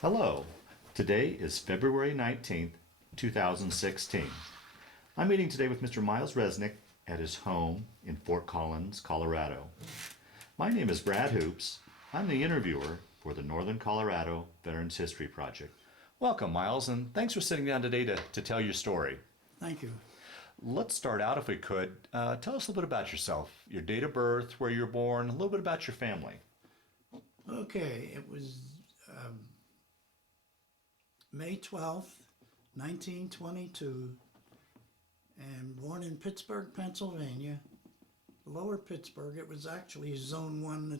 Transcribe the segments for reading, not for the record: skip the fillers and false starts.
Hello. Today is February 19th, 2016. I'm meeting today with Mr. Miles Reznik at his home in Fort Collins, Colorado. My name is Brad Hoops. I'm the interviewer for the Northern Colorado Veterans History Project. Welcome, Miles, and thanks for sitting down today to tell your story. Thank you. Let's start out, if we could. Tell us a little bit about yourself, your date of birth, where you were born, a little bit about your family. Okay, it was May 12th, 1922, and born in Pittsburgh, Pennsylvania. Lower Pittsburgh, it was actually Zone 1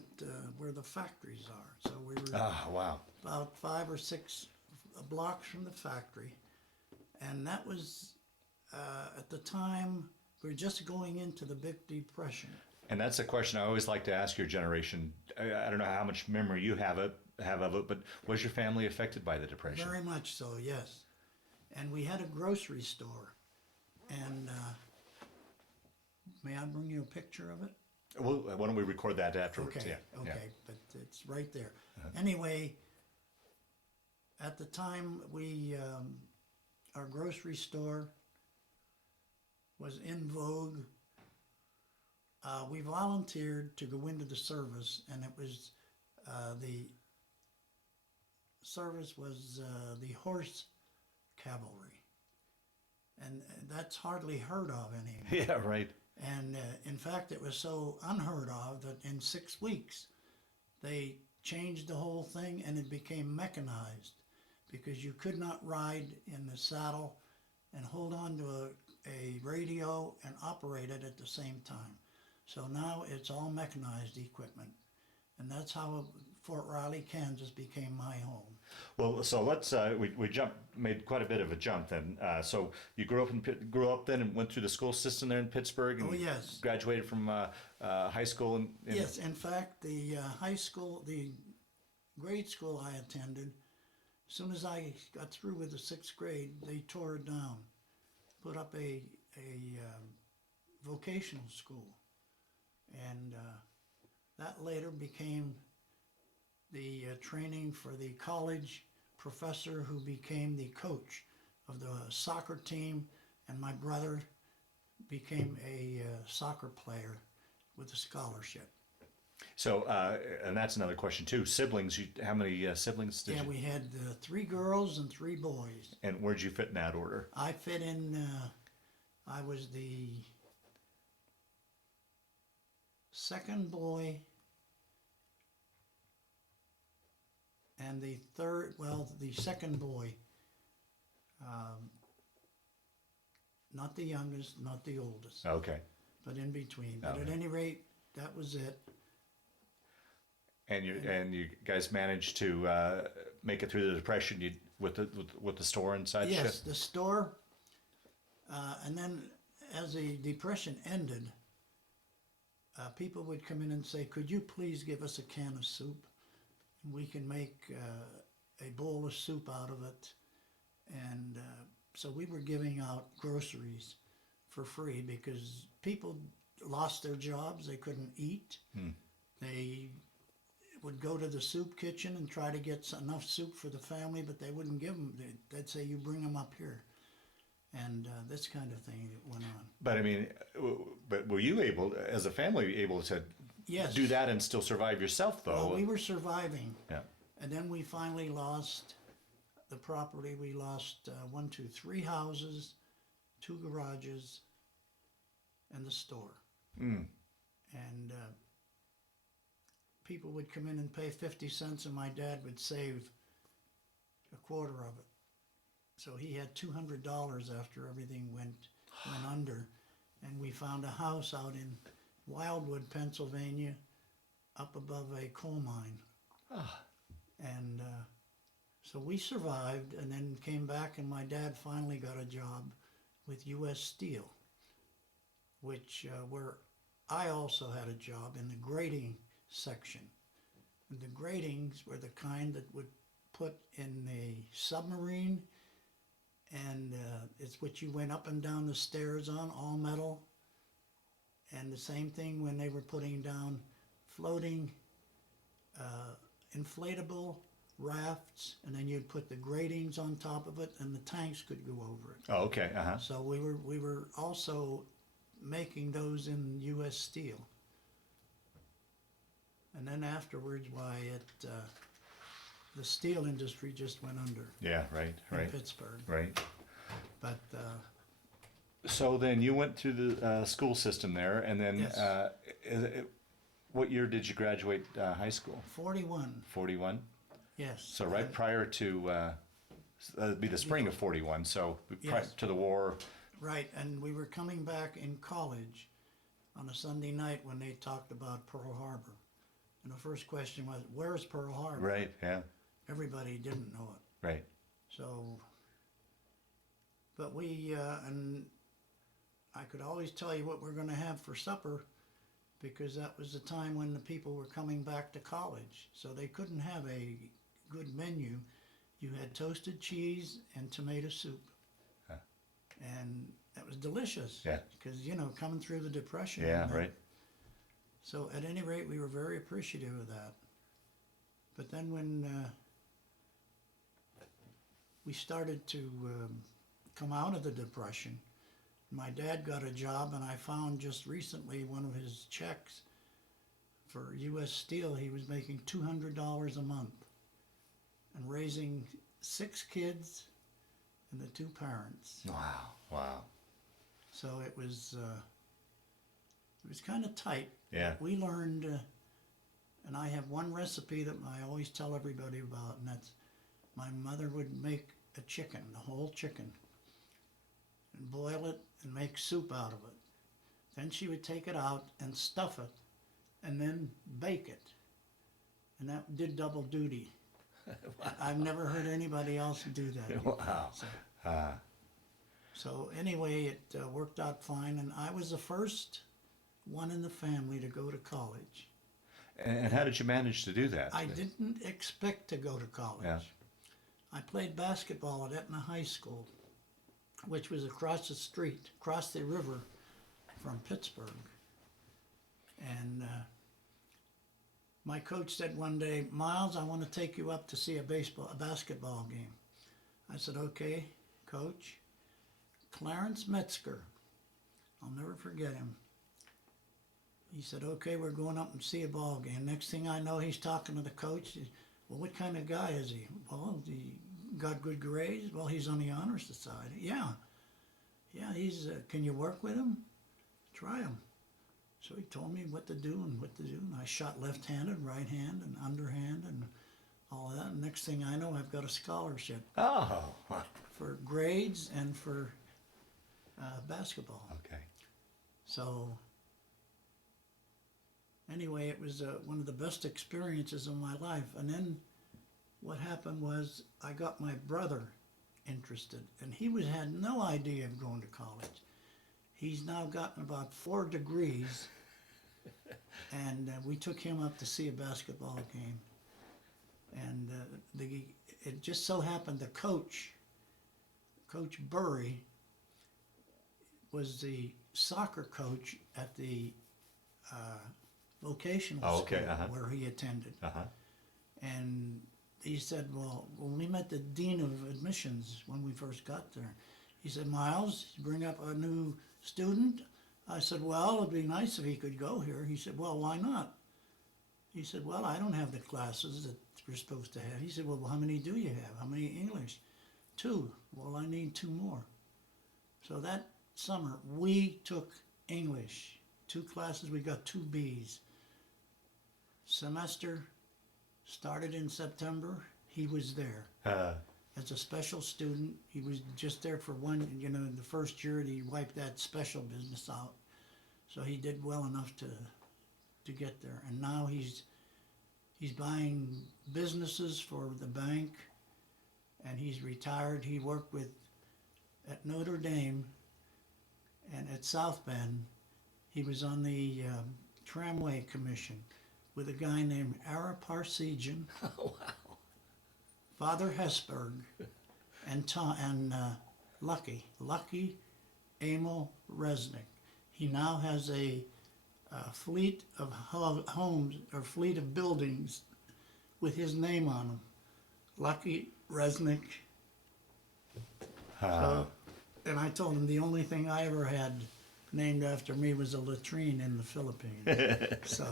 where the factories are. So we were Wow. about 5 or 6 blocks from the factory. And that was, at the time, we were just going into the Big Depression. And that's a question I always like to ask your generation. I don't know how much memory you have of it, but was your family affected by the Depression? Very much so, yes. And we had a grocery store. And may I bring you a picture of it? Well, why don't we record that afterwards? Okay, Yeah. okay, but it's right there. Anyway, at the time, our grocery store was in vogue. We volunteered to go into the service, and it was the service was the horse cavalry, and that's hardly heard of anymore. Yeah, right. And in fact, it was so unheard of that in 6 weeks they changed the whole thing, and it became mechanized because you could not ride in the saddle and hold on to a radio and operate it at the same time. So now it's all mechanized equipment. And that's how Fort Riley, Kansas became my home. Well, so let's made quite a bit of a jump then. So you grew up then and went through the school system there in Pittsburgh. And Oh, yes. Graduated from high school. Yes, in fact, the high school, the grade school I attended, as soon as I got through with the 6th grade, they tore it down, put up a vocational school. And that later became the training for the college professor who became the coach of the soccer team, and my brother became a soccer player with a scholarship. So, and that's another question too. Siblings, how many siblings did Yeah, you? we had 3 girls and 3 boys. And where'd you fit in that order? I fit in, I was the second boy and the second boy, not the youngest, not the oldest, Okay. but in between. But at Okay. any rate, that was it. And you guys managed to make it through the Depression with the store inside. Yes, the store, and then as the Depression ended, people would come in and say, "Could you please give us a can of soup? And we can make a bowl of soup out of it." And so we were giving out groceries for free because people lost their jobs. They couldn't eat. They would go to the soup kitchen and try to get enough soup for the family, but they wouldn't give them. They'd say, "You bring them up here." And this kind of thing went on. But I mean, but were you able, as a family, able to Yes. do that and still survive yourself, though? Well, we were surviving. Yeah. And then we finally lost the property. We lost 3 houses, 2 garages, and the store. And people would come in and pay 50 cents, and my dad would save a quarter of it. So he had $200 after everything went under. And we found a house out in Wildwood, Pennsylvania, up above a coal mine. And so we survived and then came back, and my dad finally got a job with U.S. Steel, which where I also had a job in the grading section. And the gratings were the kind that would put in a submarine, and it's what you went up and down the stairs on, all metal. And the same thing when they were putting down floating inflatable rafts, and then you'd put the gratings on top of it, and the tanks could go over it. Oh, okay. Uh-huh. So we were also making those in U.S. Steel. And then afterwards, the steel industry just went under Yeah, right, in right, Pittsburgh. right. But So then you went through the school system there, and then Yes. What year did you graduate high school? 41, 41? yes. So right prior to, that'd be the spring of 41, so prior Yes. to the war. Right, and we were coming back in college on a Sunday night when they talked about Pearl Harbor. And the first question was, where's Pearl Harbor? Right, yeah, Everybody didn't know it. right. So, but and I could always tell you what we're going to have for supper because that was the time when the people were coming back to college. So they couldn't have a good menu. You had toasted cheese and tomato soup. Huh. And that was delicious. Yeah. Because, coming through the Depression. Yeah, and that. right. So at any rate, we were very appreciative of that. But then when we started to come out of the Depression, my dad got a job, and I found just recently one of his checks for U.S. Steel. He was making $200 a month and raising 6 kids and the 2 parents. Wow, wow. So it was kind of tight. Yeah. We learned, and I have one recipe that I always tell everybody about, and that's my mother would make a chicken, the whole chicken, and boil it and make soup out of it. Then she would take it out and stuff it, and then bake it. And that did double duty. Wow. I've never heard anybody else do that. Wow. So anyway, it worked out fine, and I was the first one in the family to go to college. And how did you manage to do that? I didn't expect to go to college. Yeah. I played basketball at Etna High School, which was across the street, across the river from Pittsburgh. And my coach said one day, Miles, I want to take you up to see a basketball game. I said, okay, coach. Clarence Metzger, I'll never forget him. He said, okay, we're going up and see a ball game. Next thing I know, he's talking to the coach. Well, what kind of guy is he? Well, he got good grades. Well, he's on the honor society. Yeah, he's, can you work with him? Try him. So he told me what to do and what to do. And I shot left-handed, right hand, and underhand, and all that. And next thing I know, I've got a scholarship. Oh. For grades and for basketball. Okay. So anyway, it was one of the best experiences of my life. And then what happened was I got my brother interested, and he had no idea of going to college. He's now gotten about 4 degrees, and we took him up to see a basketball game. And it just so happened the coach, Coach Burry, was the soccer coach at the vocational school where he attended. And he said, well, when we met the dean of admissions when we first got there, he said, Miles, you bring up a new student? I said, well, it'd be nice if he could go here. He said, well, why not? He said, well, I don't have the classes that we're supposed to have. He said, well, how many do you have? How many English? 2. Well, I need 2 more. So that summer, we took English. 2 classes, we got 2 Bs. Semester started in September. He was there as a special student. He was just there for one, the first year he wiped that special business out. So he did well enough to get there. And now he's buying businesses for the bank, and he's retired. He worked at Notre Dame and at South Bend. He was on the tramway commission with a guy named Ara Parsegian, Oh, wow. Father Hesberg, and Lucky Emil Reznik. He now has a fleet of homes or fleet of buildings with his name on them. Lucky Reznik. And I told him the only thing I ever had named after me was a latrine in the Philippines. So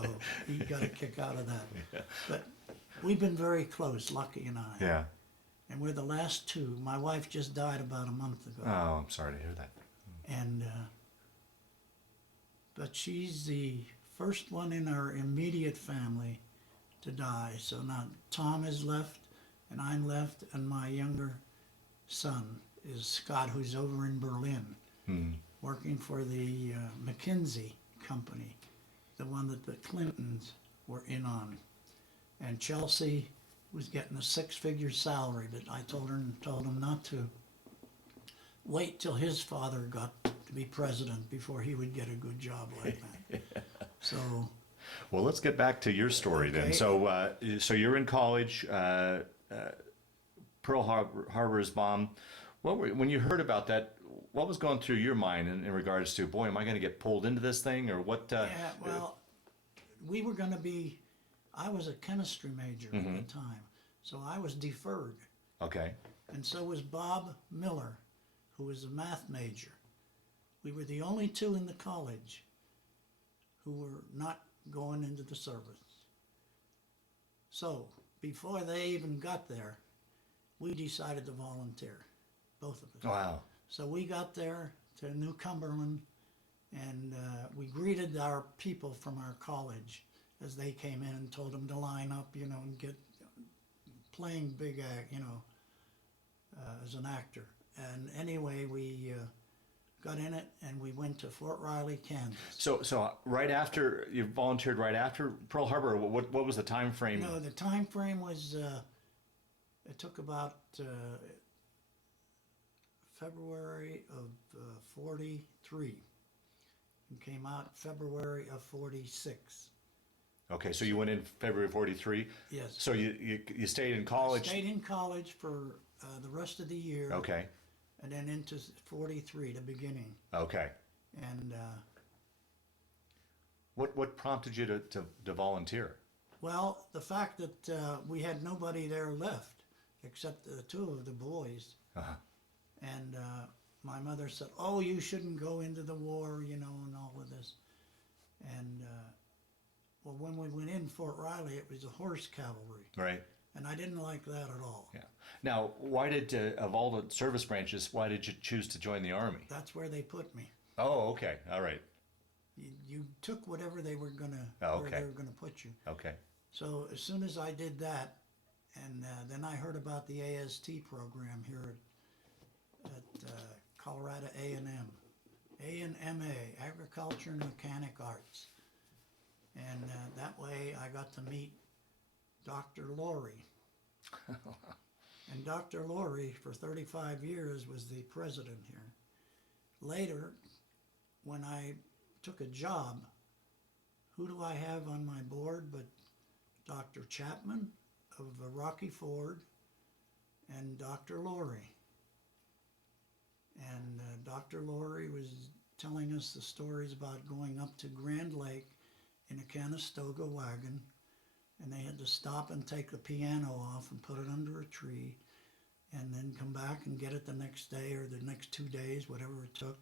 he got a kick out of that. Yeah. But we've been very close, Lucky and I. Yeah. And we're the last two. My wife just died about a month ago. Oh, I'm sorry to hear that. And but she's the first one in our immediate family to die. So now Tom is left, and I'm left, and my younger son is Scott, who's over in Berlin, working for the McKinsey company, the one that the Clintons were in on. And Chelsea was getting a six-figure salary, but I told him not to wait till his father got to be president before he would get a good job like that. So, Well, let's get back to your story then. Okay. So you're in college. Pearl Harbor's bomb. When you heard about that, what was going through your mind in regards to, boy, am I going to get pulled into this thing, or what? yeah, well, we were going to be, I was a chemistry major at the time, so I was deferred. Okay. And so was Bob Miller, who was a math major. We were the only two in the college who were not going into the service. So, before they even got there, we decided to volunteer, both of us. Wow. So we got there to New Cumberland, and we greeted our people from our college as they came in and told them to line up, and get playing big act, as an actor. And anyway, we got in it, and we went to Fort Riley, Kansas. So right after you volunteered, right after Pearl Harbor, what was the time frame? No, the time frame was it took about February of 43 and came out February of 46. Okay, so you went in February 43. Yes. So you stayed in college. Stayed in college for the rest of the year. Okay. And then into 43, the beginning. Okay. And What prompted you to volunteer? well, the fact that we had nobody there left except the two of the boys. Uh-huh. And my mother said, "Oh, you shouldn't go into the war, and all of this." And well, when we went in Fort Riley, it was a horse cavalry, Right. and I didn't like that at all. Yeah. Now, why did of all the service branches, why did you choose to join the Army? That's where they put me. Oh, okay. All right. You took whatever they were gonna, Oh, where okay. they were gonna put you. Okay. So as soon as I did that, and then I heard about the AST program here at Colorado A&M, A&MA, Agriculture and Mechanic Arts. And that way I got to meet Dr. Laurie. And Dr. Laurie, for 35 years, was the president here. Later, when I took a job, who do I have on my board but Dr. Chapman of Rocky Ford and Dr. Laurie. And Dr. Laurie was telling us the stories about going up to Grand Lake in a Conestoga wagon, and they had to stop and take the piano off and put it under a tree, and then come back and get it the next day or the next 2 days, whatever it took.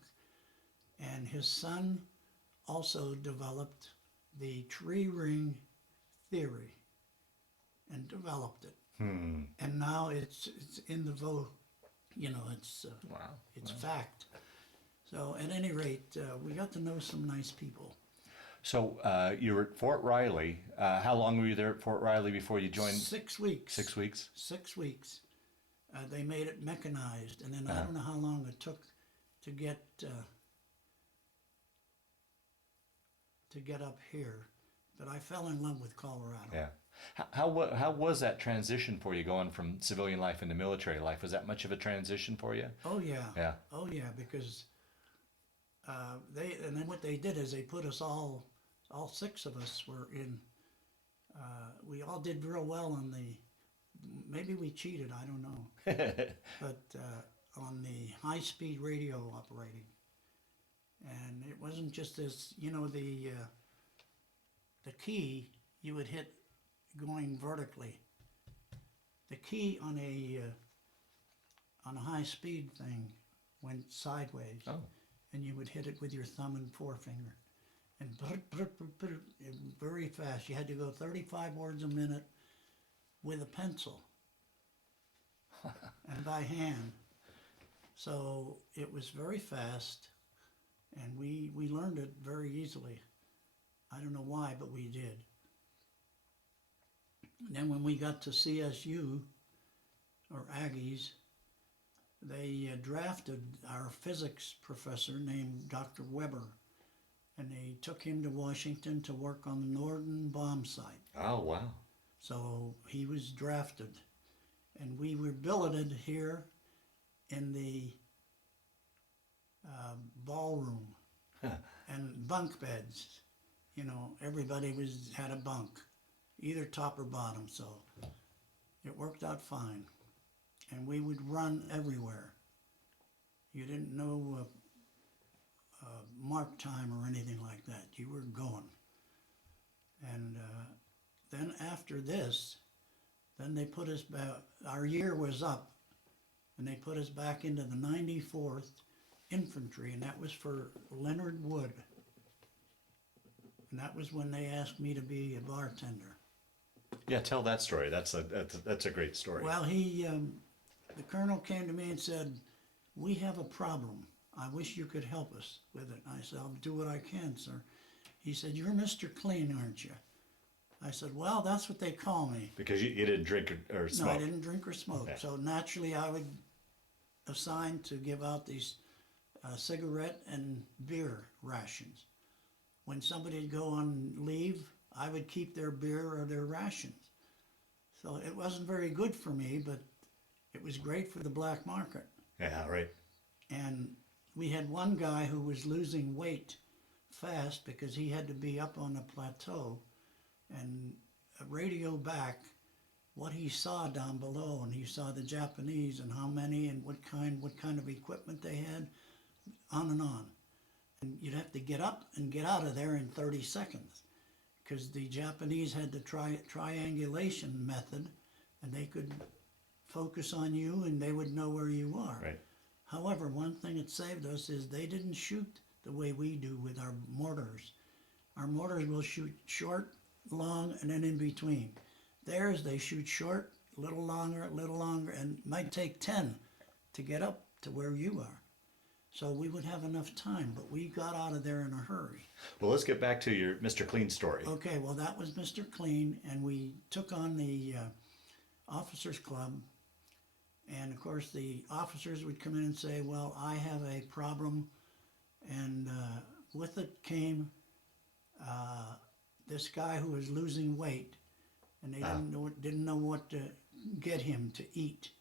And his son also developed the tree ring theory and developed it. And now it's in the vote, it's Wow. it's fact. So at any rate, we got to know some nice people. So you were at Fort Riley. How long were you there at Fort Riley before you joined? 6 weeks. 6 weeks. 6 weeks. They made it mechanized, and then I don't know how long it took to get up here, but I fell in love with Colorado. Yeah. How was that transition for you, going from civilian life into military life? Was that much of a transition for you? Oh yeah. Yeah. Oh yeah, because and then what they did is they put us all 6 of us were in. We all did real well on the. Maybe we cheated, I don't know. But on the high-speed radio operating, and it wasn't just this. The key you would hit going vertically, the key on a high-speed thing went sideways, Oh. and you would hit it with your thumb and forefinger, and very fast. You had to go 35 words a minute with a pencil and by hand. So it was very fast, and we learned it very easily. I don't know why, but we did. And then when we got to CSU, or Aggies, they drafted our physics professor named Dr. Weber, and they took him to Washington to work on the Norden bomb site. Oh, wow. So he was drafted, and we were billeted here in the ballroom and bunk beds. You know, everybody had a bunk, either top or bottom, so it worked out fine. And we would run everywhere. You didn't know mark time or anything like that. You were going. And then after this, then they put us back, our year was up, and they put us back into the 94th Infantry, and that was for Leonard Wood. And that was when they asked me to be a bartender. Yeah, tell that story. That's a great story. Well, the colonel came to me and said, "We have a problem. I wish you could help us with it." I said, "I'll do what I can, sir." He said, "You're Mr. Clean, aren't you?" I said, "Well, that's what they call me." Because you didn't drink or smoke. No, I didn't drink or smoke. Yeah. So naturally, I would assign to give out these cigarette and beer rations. When somebody would go on leave, I would keep their beer or their rations. So it wasn't very good for me, but it was great for the black market. Yeah, right. And we had one guy who was losing weight fast because he had to be up on a plateau and radio back what he saw down below, and he saw the Japanese and how many and what kind of equipment they had, on and on. And you'd have to get up and get out of there in 30 seconds because the Japanese had the triangulation method, and they could focus on you and they would know where you are. Right. However, one thing that saved us is they didn't shoot the way we do with our mortars. Our mortars will shoot short, long, and then in between. Theirs, they shoot short, a little longer, and it might take 10 to get up to where you are. So we would have enough time, but we got out of there in a hurry. Well, let's get back to your Mr. Clean story. Okay, well, that was Mr. Clean, and we took on the officers club. And of course, the officers would come in and say, "Well, I have a problem," and with it came this guy who was losing weight, and they didn't know what to get him to eat.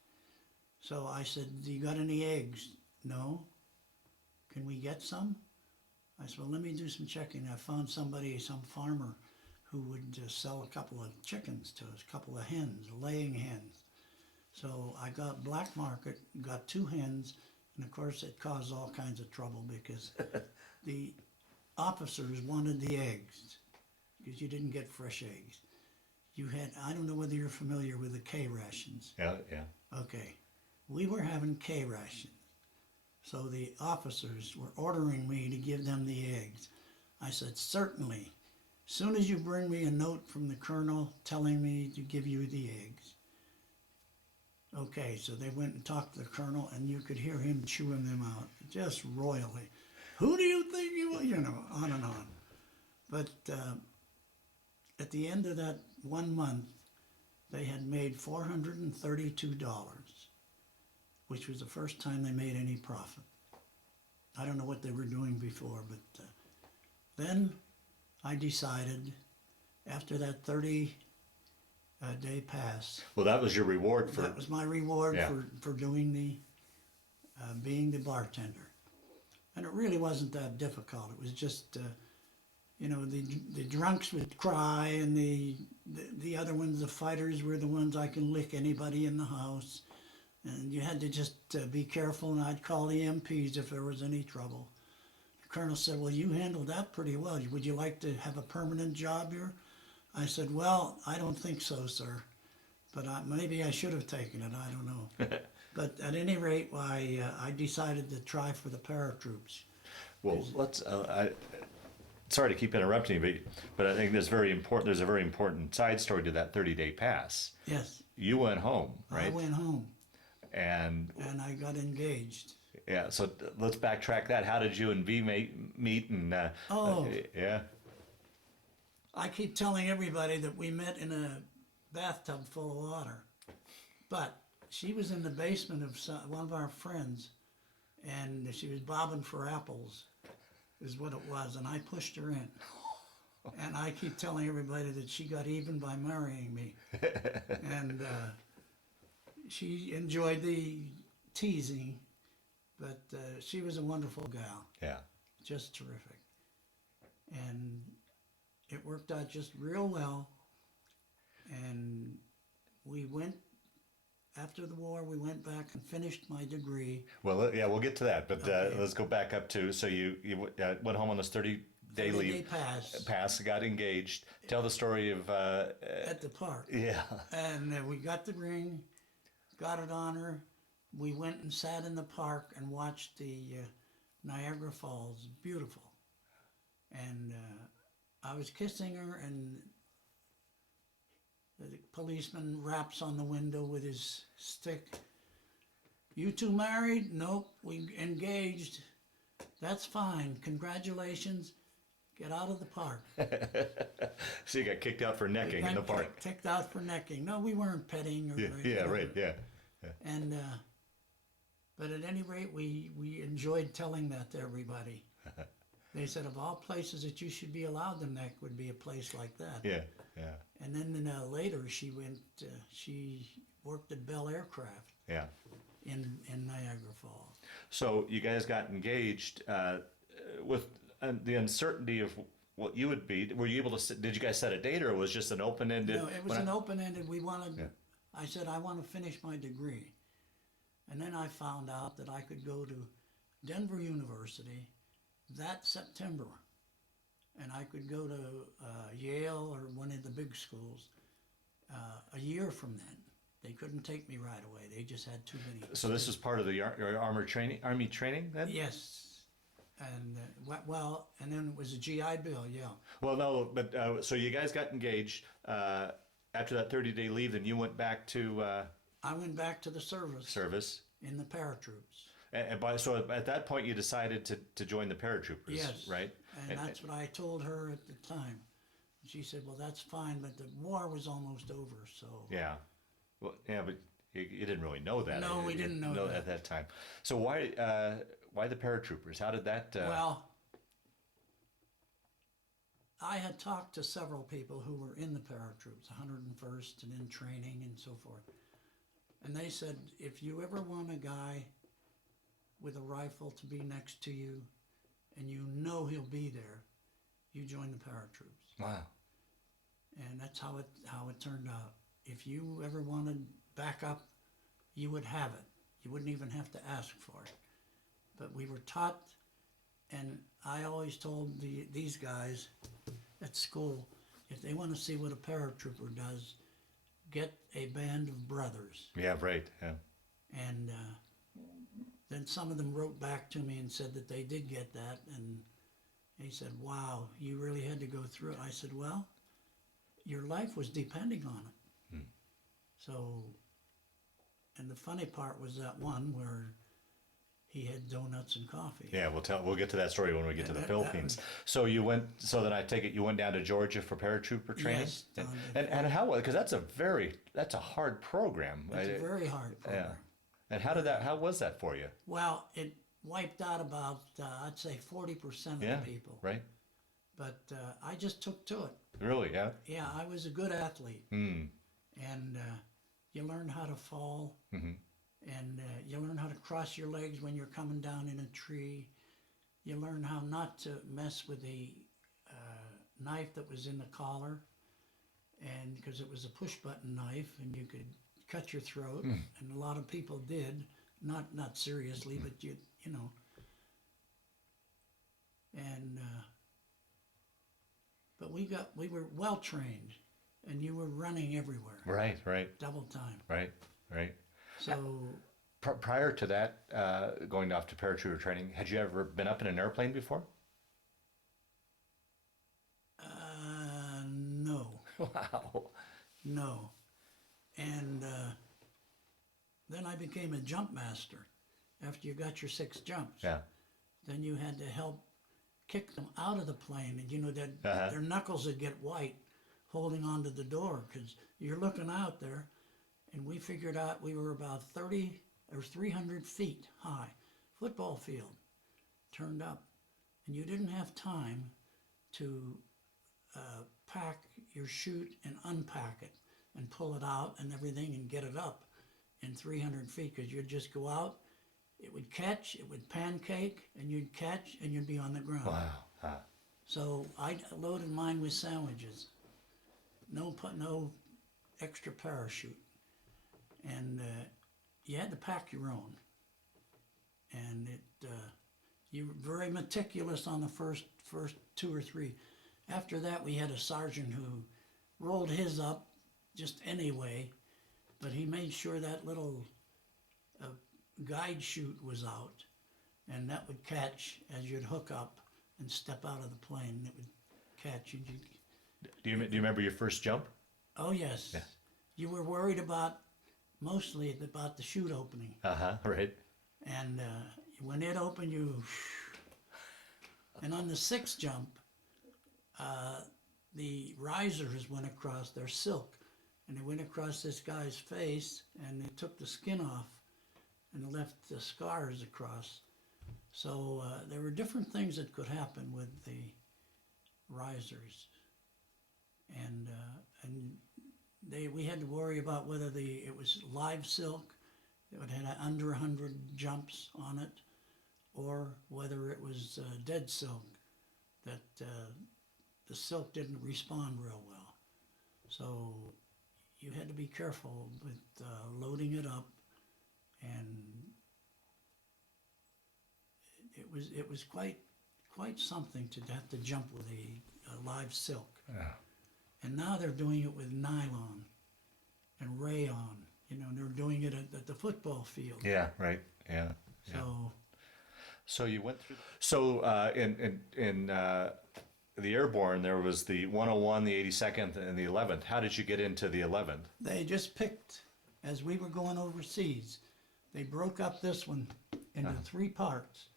So I said, "You got any eggs?" "No." "Can we get some?" I said, "Well, let me do some checking." I found some farmer who would sell a couple of chickens to us, a couple of hens, laying hens. So I got black market, got 2 hens, and of course it caused all kinds of trouble because the officers wanted the eggs because you didn't get fresh eggs. You had, I don't know whether you're familiar with the K rations. Yeah, yeah. Okay, we were having K rations. So the officers were ordering me to give them the eggs. I said, "Certainly, soon as you bring me a note from the colonel telling me to give you the eggs." Okay, so they went and talked to the colonel, and you could hear him chewing them out, just royally. "Who do you think you are?" You know, on and on. But at the end of that 1 month, they had made $432, which was the first time they made any profit. I don't know what they were doing before, but then I decided, after that 30-day pass, Well, that was your reward for. that was my reward Yeah. for doing being the bartender. And it really wasn't that difficult. It was just, the drunks would cry, and the other ones, the fighters, were the ones I can lick anybody in the house. And you had to just be careful, and I'd call the MPs if there was any trouble. The colonel said, "Well, you handled that pretty well. Would you like to have a permanent job here?" I said, "Well, I don't think so, sir. but maybe I should have taken it. I don't know. But at any rate, I decided to try for the paratroops. Well, sorry to keep interrupting you, but I think there's a very important side story to that 30-day pass. Yes. You went home, right? I went home. And I got engaged. yeah, so let's backtrack that. How did you and V meet? And yeah. I keep telling everybody that we met in a bathtub full of water, but she was in the basement of one of our friends, and she was bobbing for apples, is what it was, and I pushed her in. And I keep telling everybody that she got even by marrying me. And she enjoyed the teasing, but she was a wonderful gal. Yeah. Just terrific. And it worked out just real well. And we went, after the war, we went back and finished my degree. Well, yeah, we'll get to that, but Okay. let's go back up to, so you went home on this 30-day leave. Pass, got engaged. Tell the story of... at the park. Yeah. And we got the ring, got it on her. We went and sat in the park and watched the Niagara Falls. Beautiful. And I was kissing her, and the policeman raps on the window with his stick. You two married? Nope, we engaged. That's fine. Congratulations. Get out of the park. So you got kicked out for necking in the park. Kicked out for necking. No, we weren't petting or Yeah, right, yeah. And but at any rate, we enjoyed telling that to everybody. They said of all places that you should be allowed to neck would be a place like that. Yeah. And then later she worked at Bell Aircraft. Yeah. In Niagara Falls. So you guys got engaged with the uncertainty of what you would be. Were you able to? Did you guys set a date, or it was just an open-ended? No, it was an open-ended. We wanted. Yeah. I said I want to finish my degree, and then I found out that I could go to Denver University that September, and I could go to Yale or one of the big schools a year from then. They couldn't take me right away. They just had too many. So this was part of the Army training then? Yes. And and then it was a GI Bill, yeah. Well, no, but so you guys got engaged after that 30-day leave, then you went back to... I went back to the service. In the paratroops. So at that point you decided to join the paratroopers, yes, right? And that's what I told her at the time. She said, well, that's fine, but the war was almost over, so... Yeah. Well, yeah, but you didn't really know that. No, we didn't know that at that time. So why the paratroopers? How did that? Well, I had talked to several people who were in the paratroops, 101st and in training and so forth, and they said if you ever want a guy with a rifle to be next to you, and you know he'll be there, you join the paratroops. Wow. And that's how it turned out. If you ever wanted backup, you would have it. You wouldn't even have to ask for it. But we were taught, and I always told these guys at school, if they want to see what a paratrooper does, get a band of brothers. Yeah, right, yeah. And then some of them wrote back to me and said that they did get that, and they said, wow, you really had to go through it. I said, well, your life was depending on it. So, and the funny part was that one where he had donuts and coffee. Yeah, we'll get to that story when we get to the Philippines. So you went. So then I take it you went down to Georgia for paratrooper training. Yes. And how? Because that's a hard program. It's a very hard program. Yeah. And how was that for you? Well, it wiped out about I'd say 40% of the people. Right. But I just took to it. Really? Yeah. Yeah, I was a good athlete. Mm. And you learn how to fall, and you learn how to cross your legs when you're coming down in a tree. You learn how not to mess with the knife that was in the collar, and because it was a push-button knife, and you could cut your throat, and a lot of people did, not seriously, but you know. And but we were well trained. and you were running everywhere, Right, right, double time. right, right. So Prior to that, going off to paratrooper training, had you ever been up in an airplane before? no, Wow. no. And then I became a jump master after you got your 6 jumps. Yeah. Then you had to help kick them out of the plane, and you know that Uh-huh. their knuckles would get white holding onto the door because you're looking out there. And we figured out we were about 30 or 300 feet high, football field, turned up, and you didn't have time to pack your chute and unpack it and pull it out and everything and get it up in 300 feet because you'd just go out, it would catch, it would pancake, and you'd catch and you'd be on the ground. Wow. So I loaded mine with sandwiches, no extra parachute, and you had to pack your own. And you were very meticulous on the first 2 or 3. After that, we had a sergeant who rolled his up just anyway, but he made sure that little guide chute was out, and that would catch as you'd hook up and step out of the plane. It would catch you. Do you remember your first jump? Oh yes. Yeah. You were worried mostly about the chute opening, Right. and when it opened, and on the 6th jump, the risers went across. They're silk, and they went across this guy's face, and they took the skin off, and left the scars across. So there were different things that could happen with the risers, and we had to worry about whether it was live silk, it had under 100 jumps on it, or whether it was dead silk, that the silk didn't respond real well. So you had to be careful with loading it up, and it was quite something to have to jump with a live silk. Yeah. And now they're doing it with nylon and rayon, and they're doing it at the football field. Yeah. Right. Yeah. So you went through. So in the Airborne, there was the 101, the 82nd, and the 11th. How did you get into the 11th? They just picked, as we were going overseas, they broke up this one into 3 parts.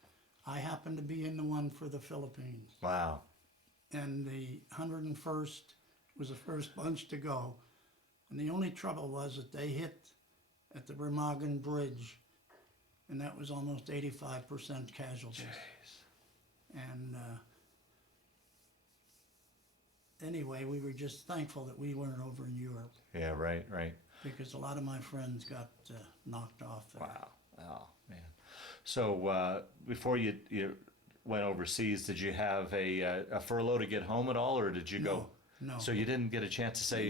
I happened to be in the one for the Philippines. Wow. And the 101st was the first bunch to go. And the only trouble was that they hit at the Remagen Bridge, and that was almost 85% casualties. Jeez. And anyway, we were just thankful that we weren't over in Europe, Yeah. Right. Right. because a lot of my friends got knocked off there. Wow. Oh man. So before you went overseas, did you have a furlough to get home at all, or did you go? No. So you didn't get a chance to say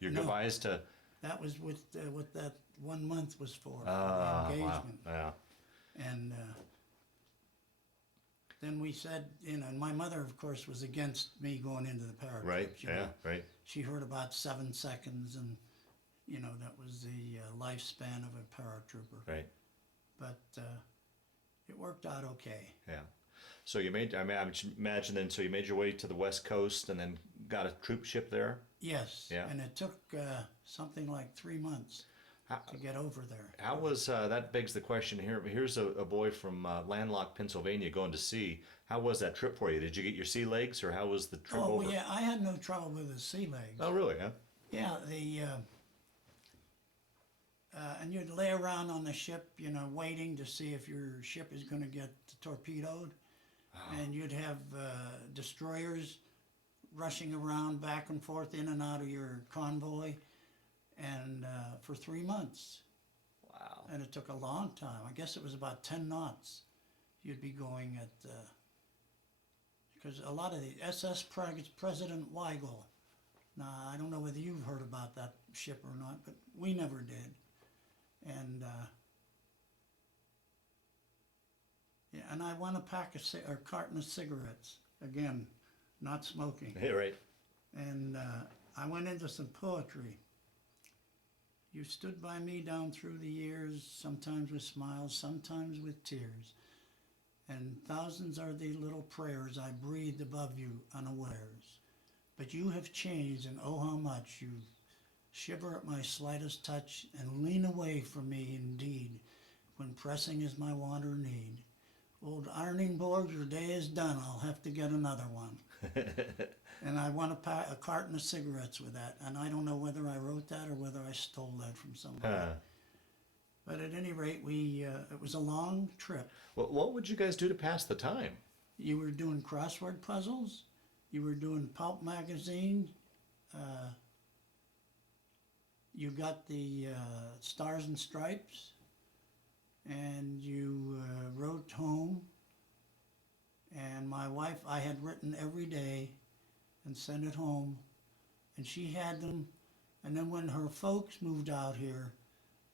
your No. goodbyes to. That was what that 1 month was for the Wow. engagement. Yeah. And then we said, and my mother, of course, was against me going into the paratroops. Right. you know. Yeah. Right. She heard about 7 seconds, and that was the lifespan of a paratrooper. Right. But it worked out okay. Yeah. So you made. I mean, I imagine then. So you made your way to the West Coast and then got a troop ship there. Yes. Yeah. And it took something like 3 months to get over there. How was that? Begs the question here. Here's a boy from landlocked Pennsylvania going to sea. How was that trip for you? Did you get your sea legs, or how was the trip Oh, over? yeah, I had no trouble with the sea legs. Oh, really? Huh? Yeah, and you'd lay around on the ship, waiting to see if your ship is going to get torpedoed. And you'd have destroyers rushing around back and forth in and out of your convoy, and for 3 months. Wow. And it took a long time. I guess it was about 10 knots you'd be going at, because a lot of the SS President Weigel. Now, I don't know whether you've heard about that ship or not, but we never did. And yeah, and I won a carton of cigarettes. Again, not smoking. Hey, right. And I went into some poetry. You stood by me down through the years, sometimes with smiles, sometimes with tears. And thousands are the little prayers I breathed above you unawares. But you have changed, and oh how much you shiver at my slightest touch and lean away from me indeed, when pressing is my want or need. Old ironing board, your day is done, I'll have to get another one. And I want a carton of cigarettes with that, and I don't know whether I wrote that or whether I stole that from somebody. But at any rate, it was a long trip. Well, what would you guys do to pass the time? You were doing crossword puzzles, you were doing pulp magazine, you got the Stars and Stripes, and you wrote home. And my wife, I had written every day and sent it home, and she had them. And then when her folks moved out here,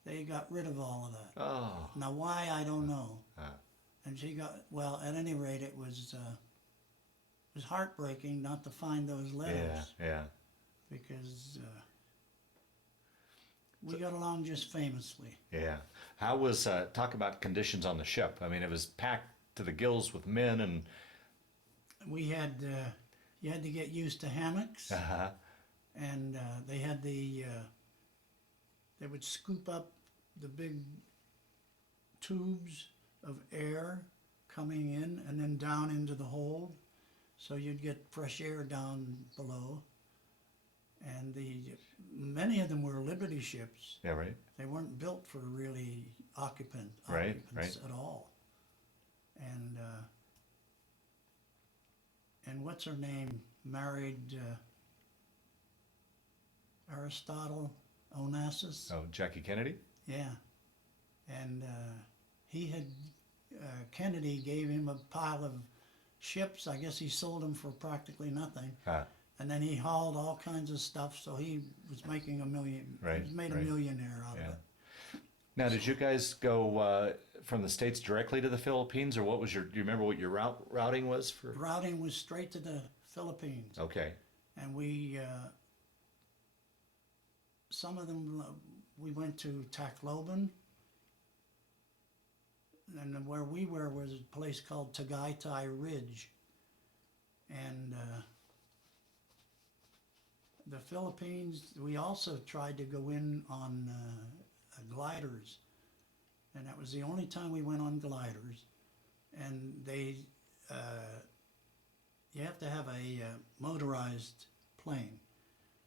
they got rid of all of that. Oh. Now why, I don't know. And she got, well, at any rate, it was heartbreaking not to find those letters. Yeah. Because we got along just famously. Yeah. How was, talk about conditions on the ship? I mean, it was packed to the gills with men, and We had, you had to get used to hammocks. And they had they would scoop up the big tubes of air coming in and then down into the hold, so you'd get fresh air down below. And many of them were Liberty ships. yeah, right. They weren't built for really occupants Right. at all. And what's her name married Aristotle Onassis. Oh, Jackie Kennedy. Yeah, and he had Kennedy gave him a pile of ships. I guess he sold them for practically nothing. And then he hauled all kinds of stuff, so he was making a million. Right, He was made right. a millionaire out of Yeah. it. Now, did you guys go from the States directly to the Philippines, or what was your? Do you remember what your routing was for? Routing was straight to the Philippines, Okay. and we some of them we went to Tacloban, and then where we were was a place called Tagaytay Ridge, and the Philippines. We also tried to go in on gliders, and that was the only time we went on gliders. And they, you have to have a motorized plane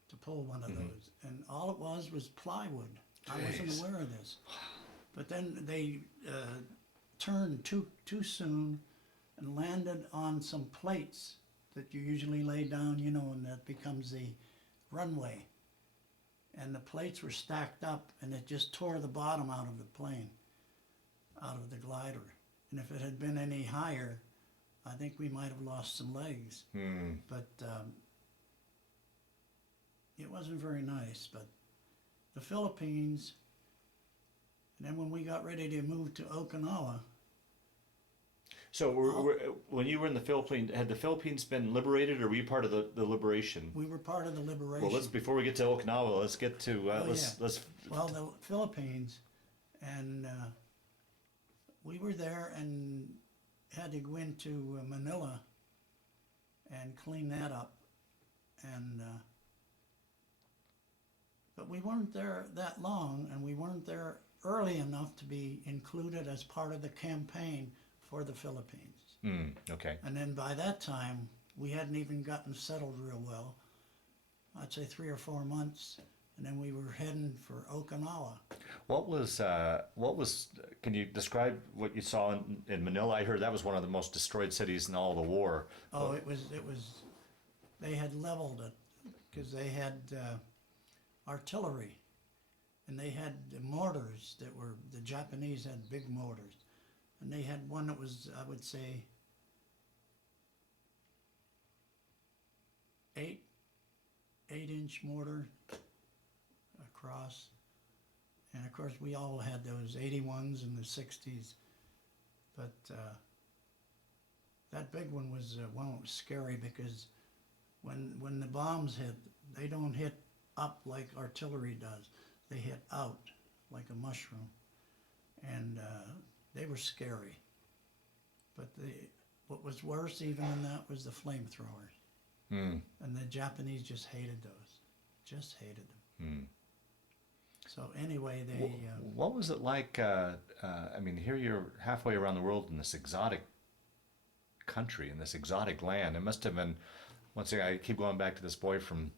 to pull one of those, and all it was plywood. I wasn't Jeez. aware of this, but then they turned too soon and landed on some plates that you usually lay down, you know, and that becomes the runway. And the plates were stacked up, and it just tore the bottom out of the plane, out of the glider. And if it had been any higher, I think we might have lost some legs. But it wasn't very nice. But the Philippines, and then when we got ready to move to Okinawa, So, when you were in the Philippines, had the Philippines been liberated, or were you part of the liberation? we were part of the liberation. Well, before we get to Okinawa, let's get to let's. Well, the Philippines, and we were there and had to go into Manila and clean that up, and but we weren't there that long, and we weren't there early enough to be included as part of the campaign for the Philippines. Okay. And then by that time, we hadn't even gotten settled real well. I'd say 3 or 4 months, and then we were heading for Okinawa. What was? Can you describe what you saw in Manila? I heard that was one of the most destroyed cities in all the war. Oh, it was. They had leveled it because they had artillery, and they had mortars that were. The Japanese had big mortars, and they had one that was, I would say, 8-inch mortar across, and of course we all had those 81s in the 60s, but that big one was scary because when the bombs hit, They don't hit up like artillery does. They hit out like a mushroom. And they were scary. But what was worse even than that was the flamethrowers. Mm. And the Japanese just hated those. Just hated them. Mm. So anyway, they... What was it like? I mean, here you're halfway around the world in this exotic country, in this exotic land. It must have been, once again, I keep going back to this boy from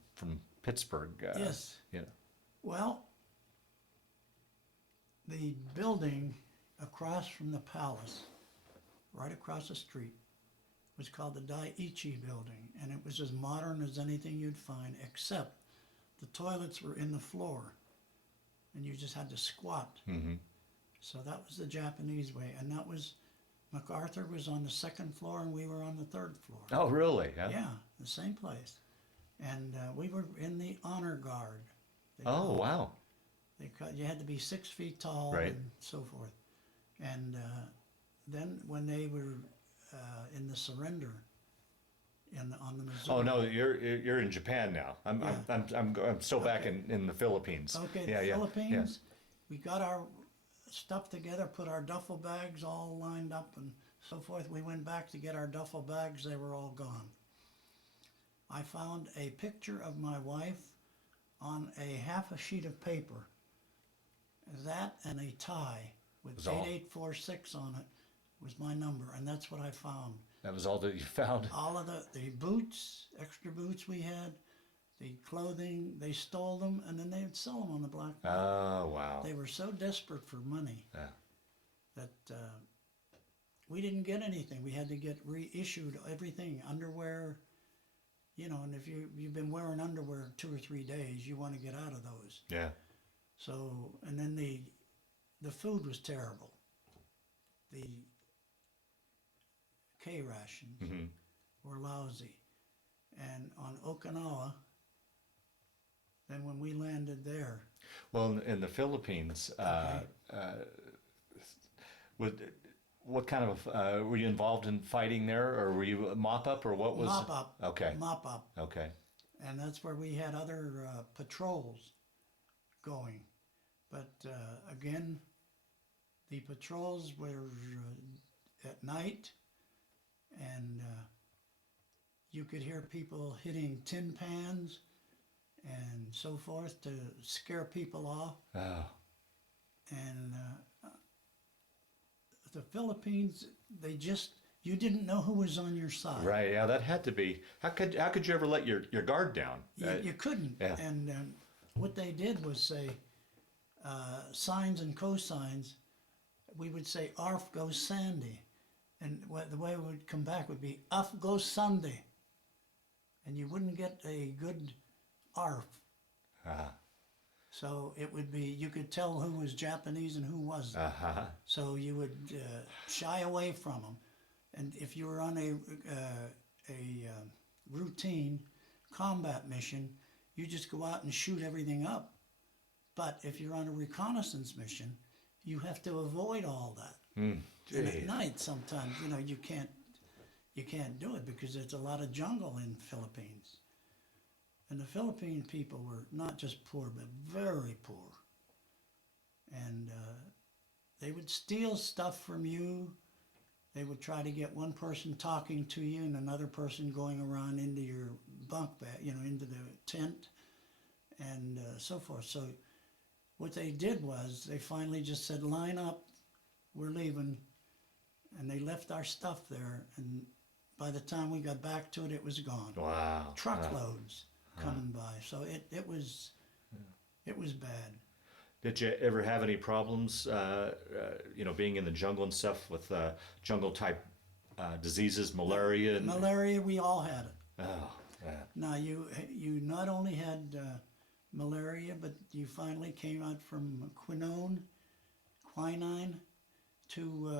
Pittsburgh. Yes. You know. Well, the building across from the palace, right across the street, was called the Daiichi building, and it was as modern as anything you'd find, except the toilets were in the floor, and you just had to squat. Mm-hmm. So that was the Japanese way, and that was, MacArthur was on the second floor, and we were on the third floor. Oh, really? Yeah, the same place. And we were in the honor guard. Oh, wow. You had to be 6 feet tall, Right. and so forth. And then when they were in the surrender on the Missouri. Oh no, you're in Japan now. I'm still back in the Philippines. Okay, Yeah, the yeah, Philippines. We got our stuff together, put our duffel bags all lined up, and so forth. We went back to get our duffel bags. They were all gone. I found a picture of my wife on half a sheet of paper. That and a tie with Was all? 8846 on it was my number, and that's what I found. That was all that you found? All of the boots, extra boots we had, the clothing, they stole them, and then they'd sell them on the black market. Oh, wow. They were so desperate for money Yeah. that we didn't get anything. We had to get reissued everything, underwear, you know, and if you've been wearing underwear 2 or 3 days, you want to get out of those. Yeah. So, and then the food was terrible. The K rations Mm-hmm. were lousy. And on Okinawa, then when we landed there, Well, in the Philippines, what kind of were you involved in fighting there, or were you mop up, or what was? mop up. Okay. Mop up. Okay. And that's where we had other patrols going. But again, the patrols were at night, and you could hear people hitting tin pans and so forth to scare people off. Oh. And the Philippines, you didn't know who was on your side. Right. Yeah, that had to be. How could you ever let your guard down? You couldn't. Yeah. And what they did was say signs and cosigns. We would say "Arf goes Sandy," and the way it would come back would be "Uff goes Sunday," and you wouldn't get a good "Arf." Ah. So it would be, you could tell who was Japanese and who wasn't. Uh-huh. So you would shy away from them. And if you were on a routine combat mission, you just go out and shoot everything up. But if you're on a reconnaissance mission, you have to avoid all that. Mm. And at night, sometimes, you know, you can't do it because there's a lot of jungle in the Philippines. And the Philippine people were not just poor, but very poor. And they would steal stuff from you. They would try to get one person talking to you and another person going around into your bunk bed, you know, into the tent and so forth. So what they did was they finally just said, line up, we're leaving. And they left our stuff there. And by the time we got back to it, it was gone. Wow. Truckloads coming by. So it was bad. Did you ever have any problems, you know, being in the jungle and stuff with jungle type diseases, malaria? Malaria, we all had it. Oh, yeah. Now you not only had malaria, but you finally came out from quinine to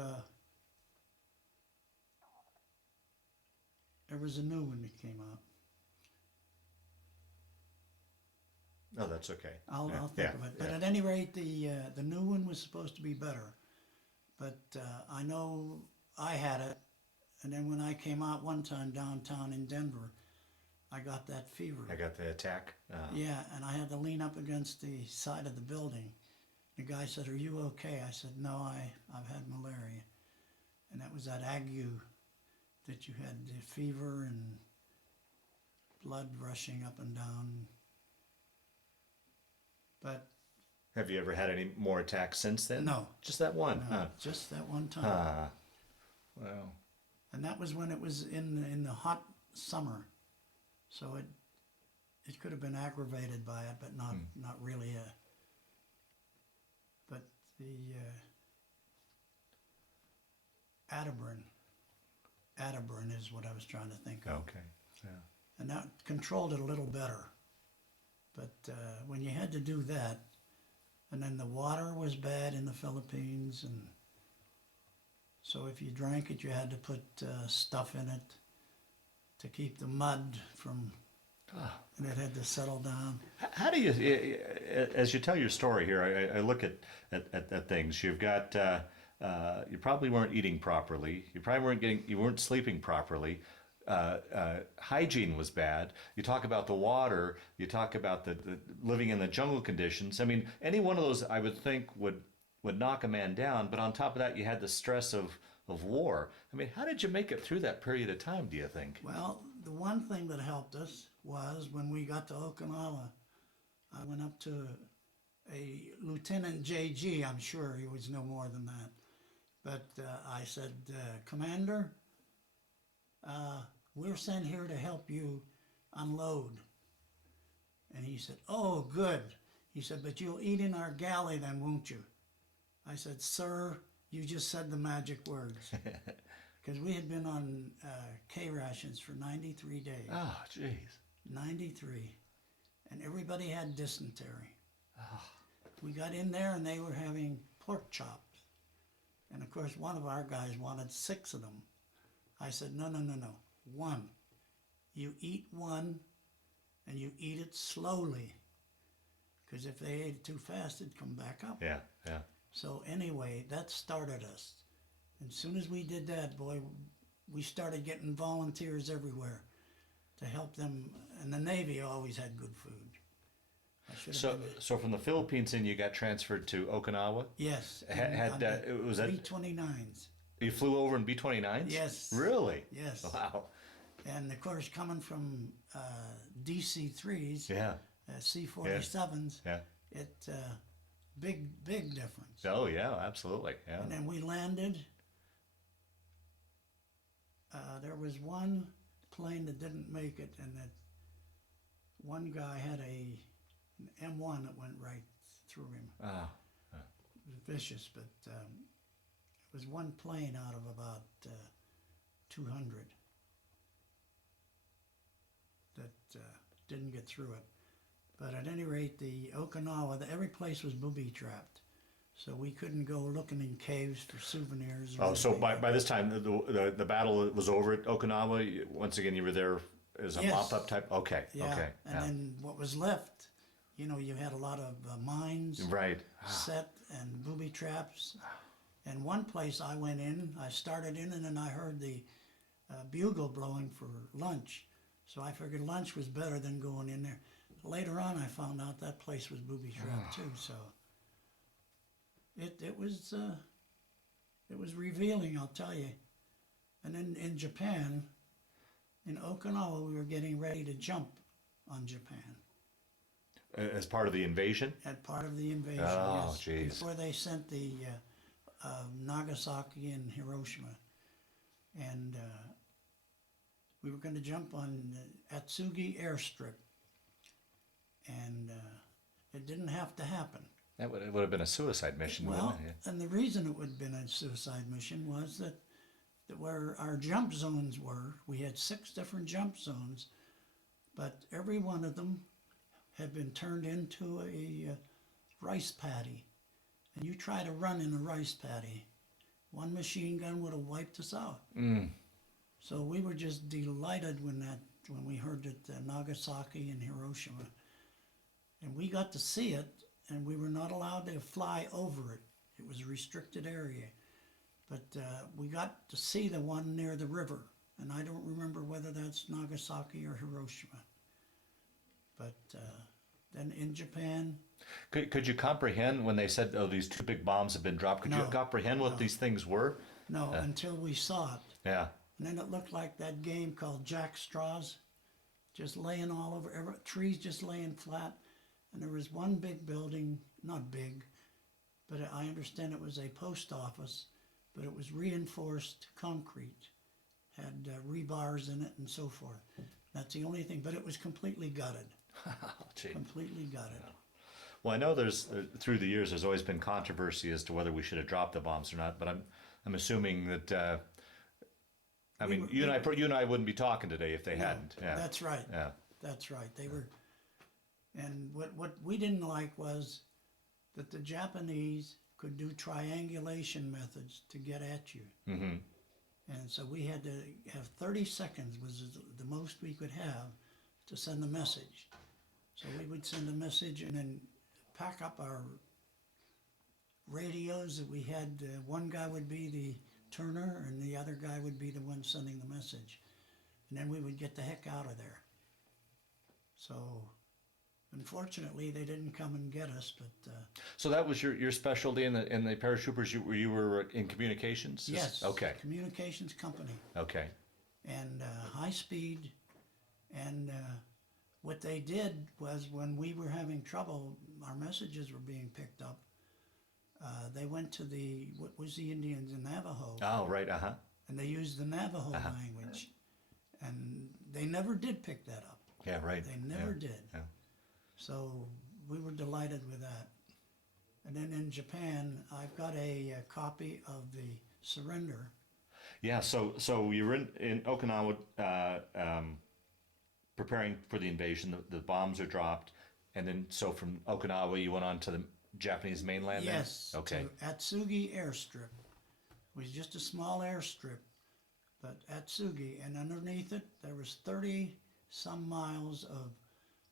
there was a new one that came out. Oh, that's okay. I'll think Yeah, of it. But yeah. at any rate, the new one was supposed to be better. But I know I had it, and then when I came out one time downtown in Denver, I got that fever. I got the attack. Yeah, and I had to lean up against the side of the building. The guy said, "Are you okay?" I said, "No, I've had malaria." And that was that ague that you had the fever and blood rushing up and down. But Have you ever had any more attacks since then? no, Just that one. no, Huh. just that one time. Wow. And that was when it was in the hot summer, so it could have been aggravated by it, but not really. But the Airborne is what I was trying to think of, Okay. Yeah. and that controlled it a little better. But when you had to do that, and then the water was bad in the Philippines, and so if you drank it, you had to put stuff in it to keep the mud from, and it had to settle down. How do you, as you tell your story here, I look at things. You've got, you probably weren't eating properly. You weren't sleeping properly. Hygiene was bad. You talk about the water. You talk about the living in the jungle conditions. I mean, any one of those I would think would knock a man down. But on top of that, you had the stress of war. I mean, how did you make it through that period of time, do you think? Well, the one thing that helped us was when we got to Okinawa, I went up to a Lieutenant JG, I'm sure he was no more than that. But I said, "Commander, we're sent here to help you unload." And he said, "Oh, good." He said, "But you'll eat in our galley then, won't you?" I said, "Sir, you just said the magic words." Because we had been on K rations for 93 days. Oh, jeez. 93. And everybody had dysentery. We got in there and they were having pork chops. And of course, one of our guys wanted 6 of them. I said, no, 1. You eat one and you eat it slowly. Because if they ate it too fast, it'd come back up. Yeah. So anyway, that started us. And as soon as we did that, boy, we started getting volunteers everywhere to help them. And the Navy always had good food. So from the Philippines, then you got transferred to Okinawa. Yes. Was that B-29s. you flew over in B-29s? Yes. Really? Yes. Wow. And of course, coming from DC-3s, Yeah. C-47s, Yeah. it big difference. Oh yeah, absolutely. Yeah. And then we landed. There was one plane that didn't make it, and that one guy had an M1 that went right through him. Oh. It was vicious, but it was one plane out of about 200 that didn't get through it. But at any rate, the Okinawa, every place was booby-trapped. So we couldn't go looking in caves for souvenirs. Oh, so by this time, the battle was over at Okinawa. Once again, you were there as a Yes. mop-up type? Okay, Yeah, okay. and then what was left, you had a lot of mines Right. set and booby traps. And one place I went in, I started in, and then I heard the bugle blowing for lunch. So I figured lunch was better than going in there. Later on, I found out that place was booby trapped too. So it was revealing, I'll tell you. And then in Japan, in Okinawa, we were getting ready to jump on Japan. As part of the invasion? At part of the invasion, Oh, yes. jeez. Before they sent the Nagasaki and Hiroshima. And we were going to jump on Atsugi airstrip. And it didn't have to happen. It would have been a suicide mission, Well, wouldn't it? and the reason it would have been a suicide mission was that where our jump zones were, we had 6 different jump zones, but every one of them had been turned into a rice paddy. And you try to run in a rice paddy, one machine gun would have wiped us out. So we were just delighted when we heard that Nagasaki and Hiroshima. And we got to see it, and we were not allowed to fly over it. It was a restricted area. But we got to see the one near the river. and I don't remember whether that's Nagasaki or Hiroshima. But then in Japan, Could you comprehend when they said, "Oh, these two big bombs have been dropped"? Could you No, comprehend what no. these things were? no, until we saw it. Yeah. And then it looked like that game called Jack Straws, just laying all over, trees just laying flat. And there was one big building, not big, but I understand it was a post office, but it was reinforced concrete, had rebars in it and so forth. That's the only thing, but it was completely gutted, Gee. completely gutted. Well, I know there's through the years there's always been controversy as to whether we should have dropped the bombs or not. But I'm assuming that. I mean, you and I wouldn't be talking today if they No, hadn't. Yeah. That's right. Yeah. That's right. They were, and what we didn't like was that the Japanese could do triangulation methods to get at you. Mm-hmm. And so we had to have 30 seconds was the most we could have to send the message. So we would send a message and then pack up our radios that we had. One guy would be the turner and the other guy would be the one sending the message. And then we would get the heck out of there. So unfortunately they didn't come and get us, but So that was your specialty in the paratroopers. You were in communications. yes, Okay. communications company. Okay. And high speed. And what they did was when we were having trouble, our messages were being picked up. They went to what was the Indians in Navajo, Oh, right. Uh huh. and they used the Navajo language, and they never did pick that up. Yeah. Right. They never Yeah. did. Yeah. So we were delighted with that. And then in Japan, I've got a copy of the surrender. Yeah. So you were in Okinawa, preparing for the invasion. The bombs are dropped, and then so from Okinawa you went on to the Japanese mainland. Yes, Then? Okay. to Atsugi Airstrip. It was just a small airstrip, but Atsugi, and underneath it there was 30 some miles of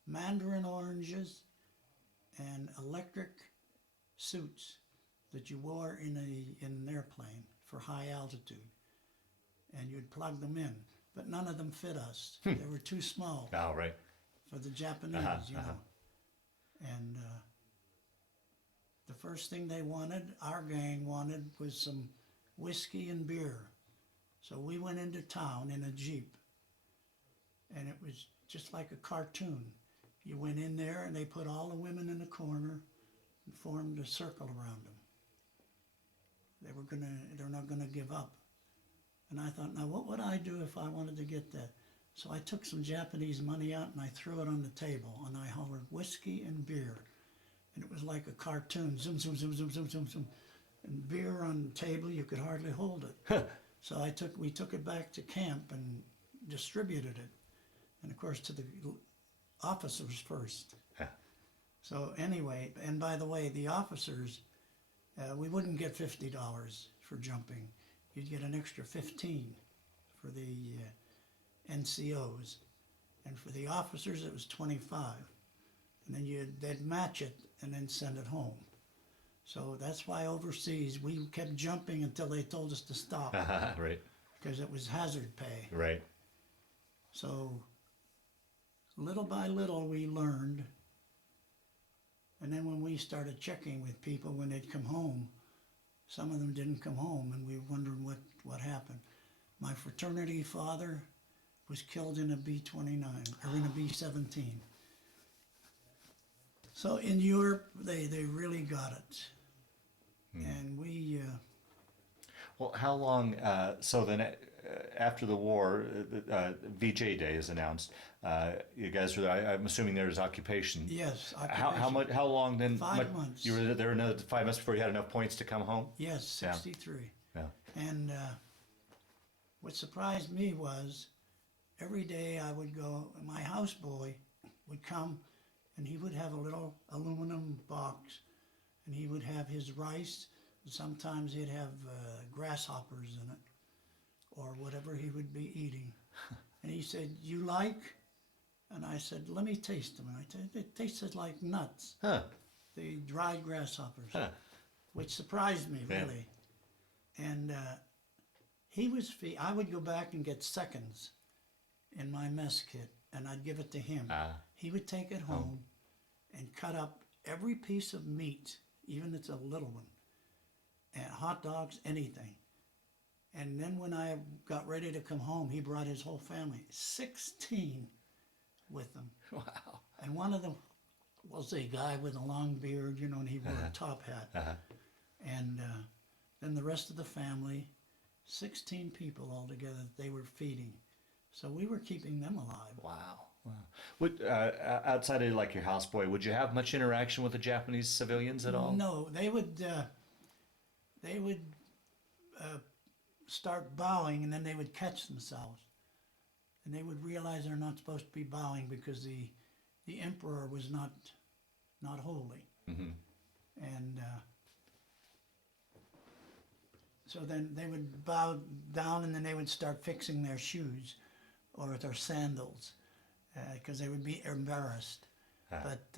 mandarin oranges and electric suits that you wore in an airplane for high altitude, and you'd plug them in, but none of them fit us. They were too small Oh, right. for the Japanese, you know. And the first thing they wanted, our gang wanted, was some whiskey and beer. So we went into town in a Jeep, and it was just like a cartoon. You went in there and they put all the women in the corner and formed a circle around them. They're not gonna give up. And I thought, now what would I do if I wanted to get that? So I took some Japanese money out and I threw it on the table and I hollered whiskey and beer. And it was like a cartoon, zoom, zoom, zoom, zoom, zoom, zoom, zoom. And beer on the table, you could hardly hold it. So we took it back to camp and distributed it. And of course to the officers first. Yeah. So anyway, and by the way, the officers, we wouldn't get $50 for jumping. You'd get an extra 15 for the NCOs. And for the officers, it was 25. And then they'd match it and then send it home. So that's why overseas, we kept jumping until they told us to stop. Right. Because it was hazard pay. Right. So little by little we learned. And then when we started checking with people when they'd come home, some of them didn't come home and we were wondering what happened. My fraternity father was killed in a B-29, or in a B-17. So in Europe, they really got it. And we... Well, how long? So then, after the war, VJ Day is announced. You guys were. I'm assuming there was occupation. Yes. How much? How long then? 5 months. You were there another 5 months before you had enough points to come home. Yes, 63. Yeah. And what surprised me was every day I would go, my houseboy would come and he would have a little aluminum box and he would have his rice, and sometimes he'd have grasshoppers in it or whatever he would be eating. And he said, "You like?" And I said, "Let me taste them." And I said, "It tasted like nuts." Huh. The dried grasshoppers, Huh. which surprised me Yeah. really. And I would go back and get seconds in my mess kit, and I'd give it to him. He would take it home and cut up every piece of meat, even if it's a little one, and hot dogs, anything. And then when I got ready to come home, he brought his whole family, 16 with him. Wow. And one of them was a guy with a long beard, you know, and he wore a top hat. And then the rest of the family, 16 people altogether that they were feeding. So we were keeping them alive. Wow. Wow. Would, outside of like your houseboy, would you have much interaction with the Japanese civilians at all? No, they would start bowing, and then they would catch themselves. And they would realize they're not supposed to be bowing because the emperor was not holy. Mm-hmm. And so then they would bow down, and then they would start fixing their shoes or their sandals because they would be embarrassed. But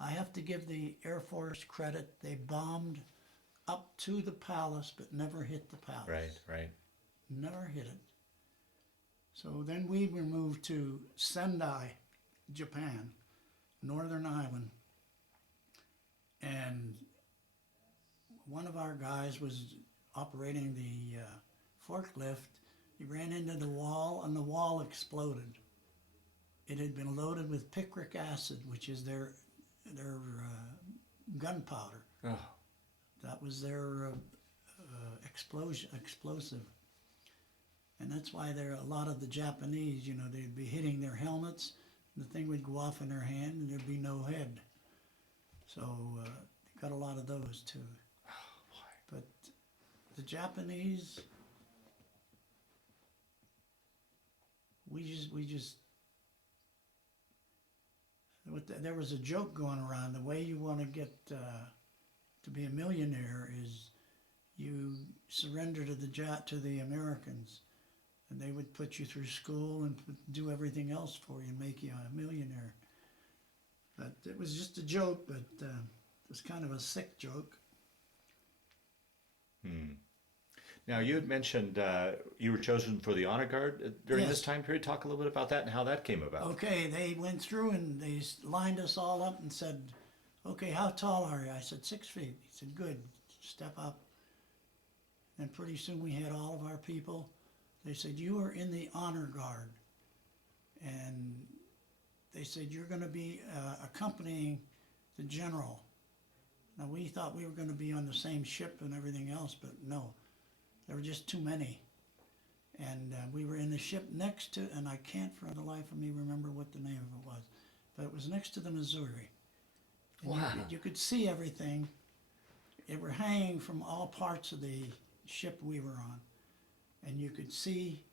I have to give the Air Force credit. They bombed up to the palace, but never hit the palace. Right. Never hit it. So then we were moved to Sendai, Japan, Northern Island. And one of our guys was operating the forklift. He ran into the wall, and the wall exploded. It had been loaded with picric acid, which is their gunpowder. Oh. That was their explosive. And that's why a lot of the Japanese, you know, they'd be hitting their helmets, and the thing would go off in their hand, and there'd be no head. So they got a lot of those too. Oh, boy. But the Japanese, there was a joke going around. The way you want to get to be a millionaire is you surrender to the Americans, and they would put you through school and do everything else for you and make you a millionaire. But it was just a joke, but it was kind of a sick joke. Now, you had mentioned you were chosen for the Honor Guard during this time period. Talk a little bit about that and how that came about. Okay, they went through and they lined us all up and said, okay, how tall are you? I said, 6 feet. He said, good, step up. And pretty soon we had all of our people. They said, you are in the Honor Guard. And they said, you're going to be accompanying the general. Now, we thought we were going to be on the same ship and everything else, but no. There were just too many. And we were in the ship next to, and I can't for the life of me remember what the name of it was, but it was next to the Missouri. And wow. You could see everything. It were hanging from all parts of the ship we were on. And you could see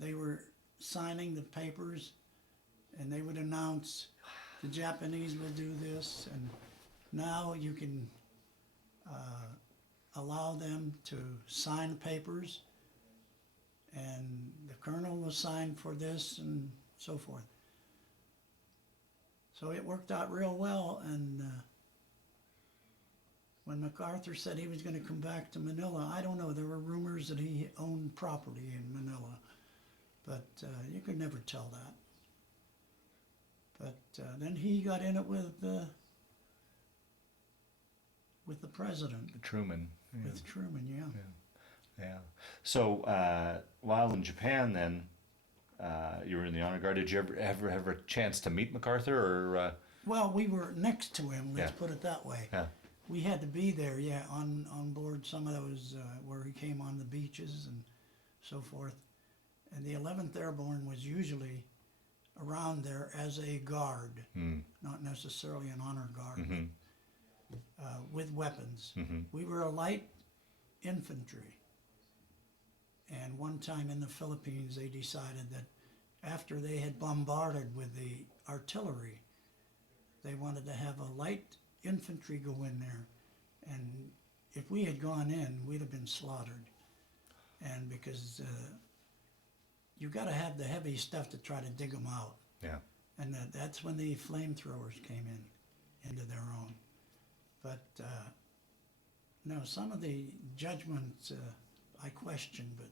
they were signing the papers, and they would announce the Japanese will do this, and now you can allow them to sign the papers, and the colonel will sign for this and so forth. So it worked out real well, and when MacArthur said he was going to come back to Manila, I don't know, there were rumors that he owned property in Manila, but you could never tell that. But then he got in it with the president. Truman. Yeah. With Truman, yeah. So while in Japan then, you were in the Honor Guard. Did you ever have a chance to meet MacArthur? Or Well, we were next to him, let's put it that way. Yeah. We had to be there, on board some of those where he came on the beaches and so forth. And the 11th Airborne was usually around there as a guard, not necessarily an honor guard, but, with weapons. We were a light infantry. And one time in the Philippines, they decided that after they had bombarded with the artillery, they wanted to have a light infantry go in there. And if we had gone in, we'd have been slaughtered. And because you got to have the heavy stuff to try to dig them out. Yeah. And that's when the flamethrowers came into their own. But no, some of the judgments I question, but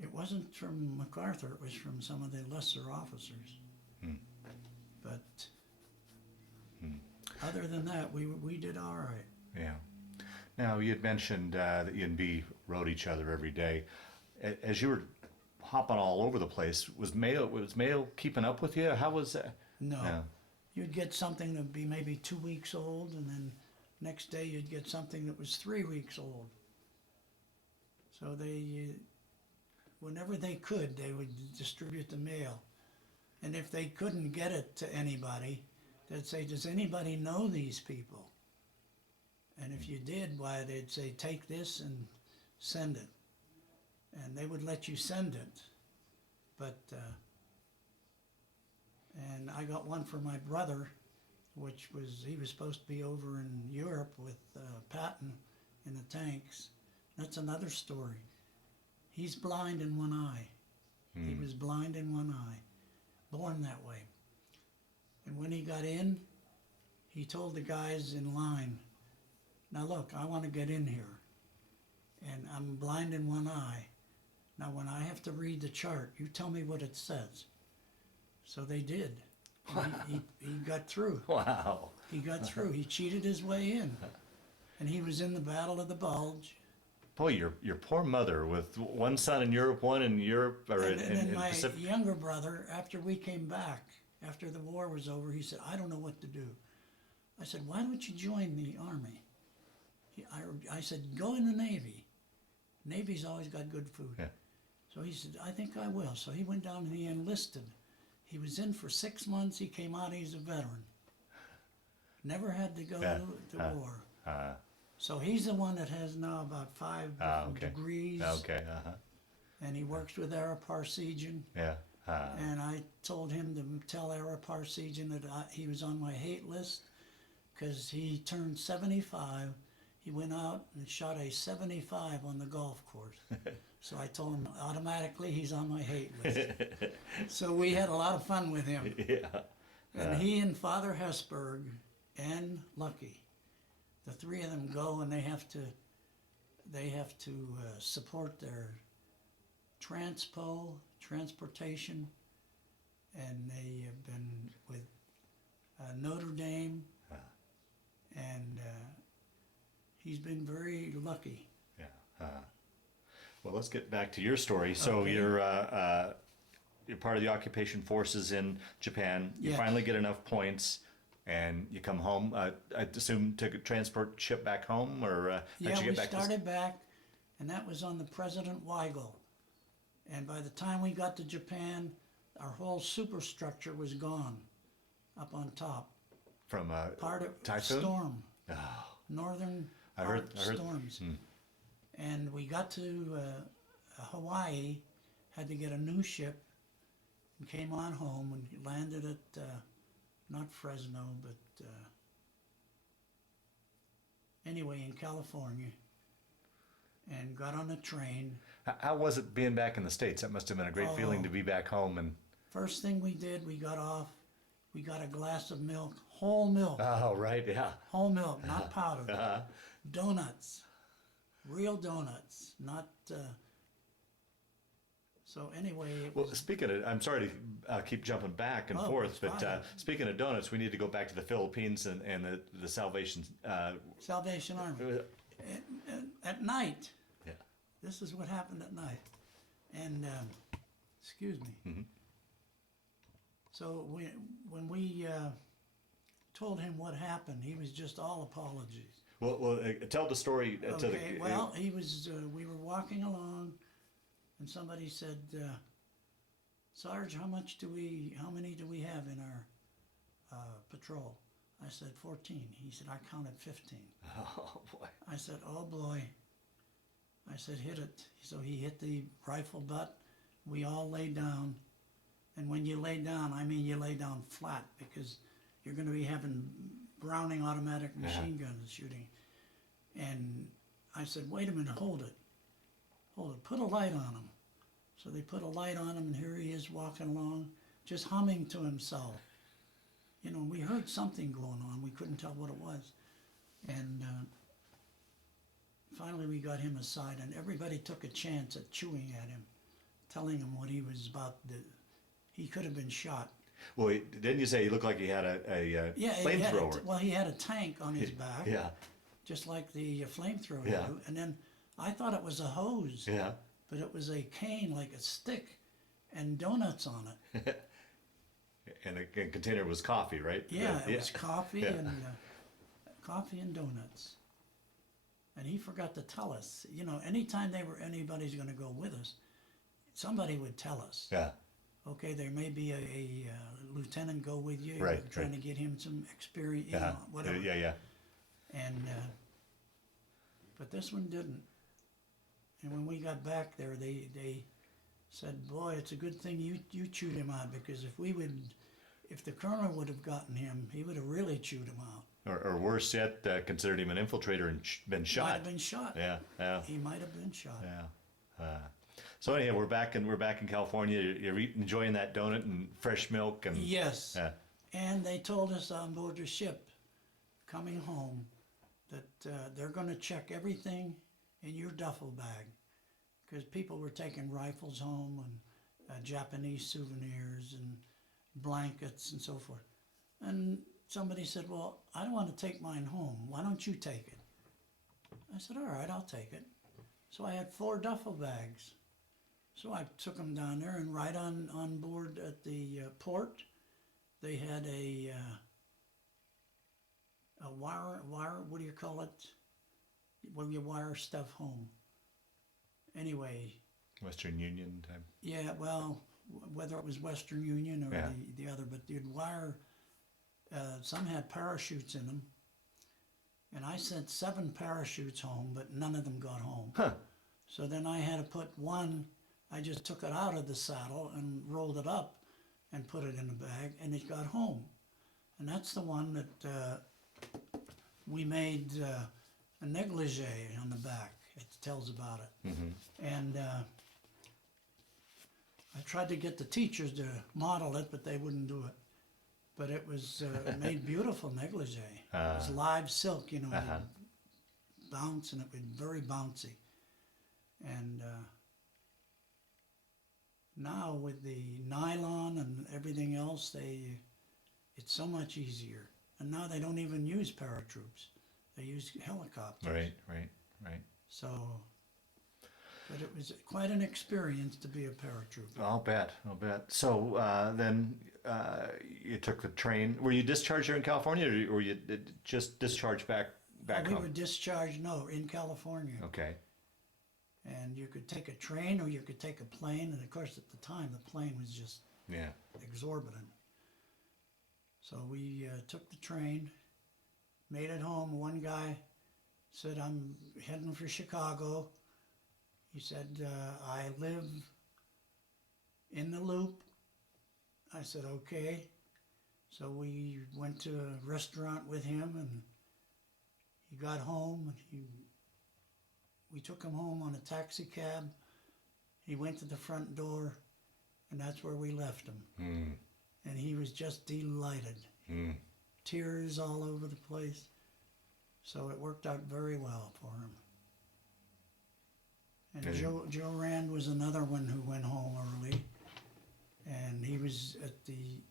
it wasn't from MacArthur, it was from some of the lesser officers. But other than that, we did all right. Yeah. Now, you had mentioned that you and B rode each other every day. As you were hopping all over the place, was Mayo keeping up with you? How was that? No. No. You'd get something that would be maybe 2 weeks old, and then next day you'd get something that was 3 weeks old. So they, whenever they could, they would distribute the mail. And if they couldn't get it to anybody, they'd say, does anybody know these people? And if you did, why, they'd say, take this and send it. And they would let you send it. But, and I got one for my brother, which was, he was supposed to be over in Europe with Patton in the tanks. That's another story. He's blind in one eye. He was blind in one eye, born that way. And when he got in, he told the guys in line, now look, I want to get in here, and I'm blind in one eye. Now when I have to read the chart, you tell me what it says. So they did. He got through. Wow. He got through. He cheated his way in. And he was in the Battle of the Bulge. Boy, your poor mother with one son in Europe, one in Europe, or And then in my Pacific. younger brother, after we came back, after the war was over, he said, I don't know what to do. I said, why don't you join the Army? I said, go in the Navy. Navy's always got good food. Yeah. So he said, I think I will. So he went down and he enlisted. He was in for 6 months. He came out, he's a veteran. Never had to go to war. So he's the one that has now about 5 different degrees. Okay, And he works with Airborne. yeah. And I told him to tell Airborne that he was on my hate list because he turned 75. He went out and shot a 75 on the golf course. So I told him automatically he's on my hate list. So we had a lot of fun with him. Yeah. And he and Father Hesburgh and Lucky, the three of them go and they have to support their transportation, and they have been with Notre Dame, and he's been very lucky. Yeah. Well, let's get back to your story. So Okay. you're part of the occupation forces in Japan. You Yes. finally get enough points, and you come home. I assume to transport ship back home, or how'd Yeah, you we get back started back, and that was on the President Weigel. And by the time we got to Japan, our whole superstructure was gone up on top. from Part of typhoon? storm, Oh, northern I heard. storms. And we got to Hawaii, had to get a new ship, and came on home and landed at, not Fresno, but anyway, in California, and got on a train. How was it being back in the States? That must have been a great feeling to be back home. And First thing we did, we got off, we got a glass of milk, whole milk, oh, right, yeah. whole milk, not powdered. Donuts, real donuts, not. So anyway, it Well, was, speaking of, I'm sorry to keep jumping back and Oh, forth, it's but fine. speaking of donuts, we need to go back to the Philippines and the Salvation. Salvation Army. At night, Yeah. this is what happened at night. And, excuse me. So when we told him what happened, he was just all apologies. Well, tell the story to Okay, the. well, he was, we were walking along, and somebody said, Sarge, how many do we have in our patrol? I said, 14. He said, I counted 15. Oh boy. I said, oh boy. I said, hit it. So he hit the rifle butt. We all lay down. And when you lay down, I mean you lay down flat, because you're going to be having Browning automatic machine guns shooting. And I said, wait a minute, hold it. Put a light on him. So they put a light on him, and here he is walking along, just humming to himself. You know, we heard something going on. We couldn't tell what it was. And finally we got him aside, and everybody took a chance at chewing at him, telling him what he was about. He could have been shot. Well, didn't you say he looked like he had a Yeah, flamethrower? well, he had a tank on his back, Yeah, just like the flamethrower Yeah. do. And then I thought it was a hose, yeah. but it was a cane, like a stick, and donuts on it. And the container was coffee, right? Yeah, it was coffee Yeah. and coffee and donuts. And he forgot to tell us. You know, anytime anybody's going to go with us, somebody would tell us. Yeah, Okay, there may be a lieutenant go with you. Right, We're trying right. to get him some experience, you yeah, know, whatever. yeah. And but this one didn't. And when we got back there, they said, "Boy, it's a good thing you chewed him out, because if the colonel would have gotten him, he would have really chewed him out. Or worse yet, considered him an infiltrator and been Might shot. have been shot. Yeah. He might have been shot. Yeah. So anyhow, we're back in California. You're enjoying that donut and fresh milk and Yes. Yeah. And they told us on board the ship, coming home, that they're going to check everything in your duffel bag, because people were taking rifles home and Japanese souvenirs and blankets and so forth. And somebody said, "Well, I don't want to take mine home. Why don't you take it?" I said, "All right, I'll take it." So I had 4 duffel bags. So I took them down there, and right on board at the port, they had a wire, what do you call it? Where you wire stuff home. Anyway, Western Union type. yeah, well, whether it was Western Union or Yeah. the other, but you'd wire, some had parachutes in them. And I sent 7 parachutes home, but none of them got home. Huh. So then I had to put one, I just took it out of the saddle and rolled it up and put it in the bag, and it got home. And that's the one that we made a negligee on the back. It tells about it. Mm-hmm. And I tried to get the teachers to model it, but they wouldn't do it. But it was made beautiful negligee. It was live silk, you know, Uh-huh. it'd bounce, and it was very bouncy. And now with the nylon and everything else, it's so much easier. And now they don't even use paratroops; they use helicopters. Right. So, but it was quite an experience to be a paratrooper. I'll bet. So then you took the train. Were you discharged here in California, or you just discharged back We home? were discharged, in California. Okay. And you could take a train or you could take a plane. And of course, at the time, the plane was just Yeah. exorbitant. So we took the train, made it home. One guy said, "I'm heading for Chicago." He said, "I live in the Loop." I said, "Okay." So we went to a restaurant with him, and he got home, and we took him home on a taxi cab. He went to the front door, and that's where we left him. Mm. And he was just delighted. Mm. Tears all over the place. So it worked out very well for him. And And- Joe Rand was another one who went home early. And he was at the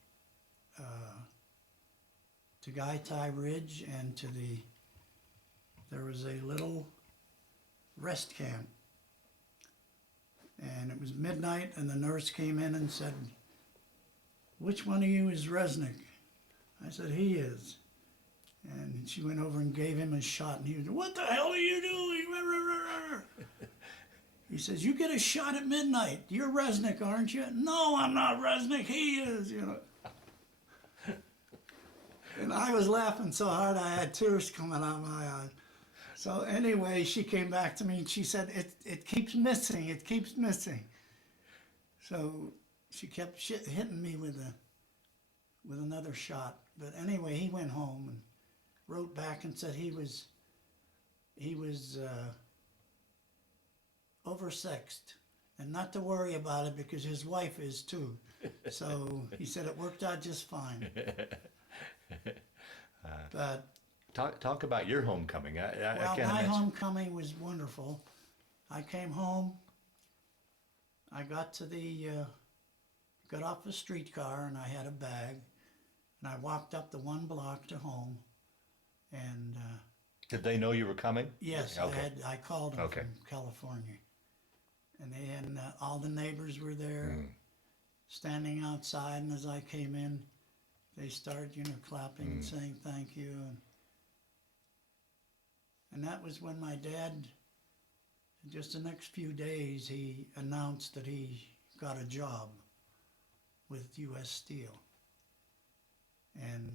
to Gaitai Ridge and there was a little rest camp. And it was midnight, and the nurse came in and said, "Which one of you is Reznik?" I said, "He is." And she went over and gave him a shot, and he was, "What the hell are you doing?" He says, "You get a shot at midnight. You're Reznik, aren't you?" "No, I'm not Reznik. He is," And I was laughing so hard I had tears coming out my eyes. So anyway, she came back to me and she said, it keeps missing. It keeps missing." So she kept hitting me with another shot. But anyway, he went home and wrote back and said he was oversexed, and not to worry about it because his wife is too. So he said it worked out just fine. But Talk about your homecoming. I Well, can't my imagine. homecoming was wonderful. I came home. I got off the streetcar and I had a bag, and I walked up the 1 block to home. And Did they know you were coming? yes, Okay. I called them Okay. from California, and all the neighbors were there, standing outside. And as I came in, they started, clapping and saying thank you. And that was when my dad, just the next few days, he announced that he got a job with U.S. Steel. And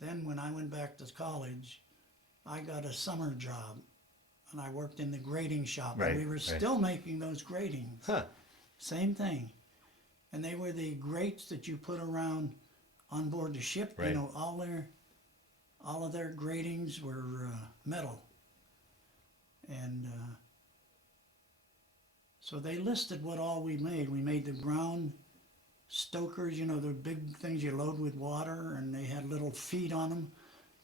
then when I went back to college, I got a summer job, and I worked in the grading shop. Right, And we were right. still making those gratings. Huh. Same thing. And they were the grates that you put around on board the ship. Right. All of their gratings were metal. And so they listed what all we made. We made the ground stokers, the big things you load with water, and they had little feet on them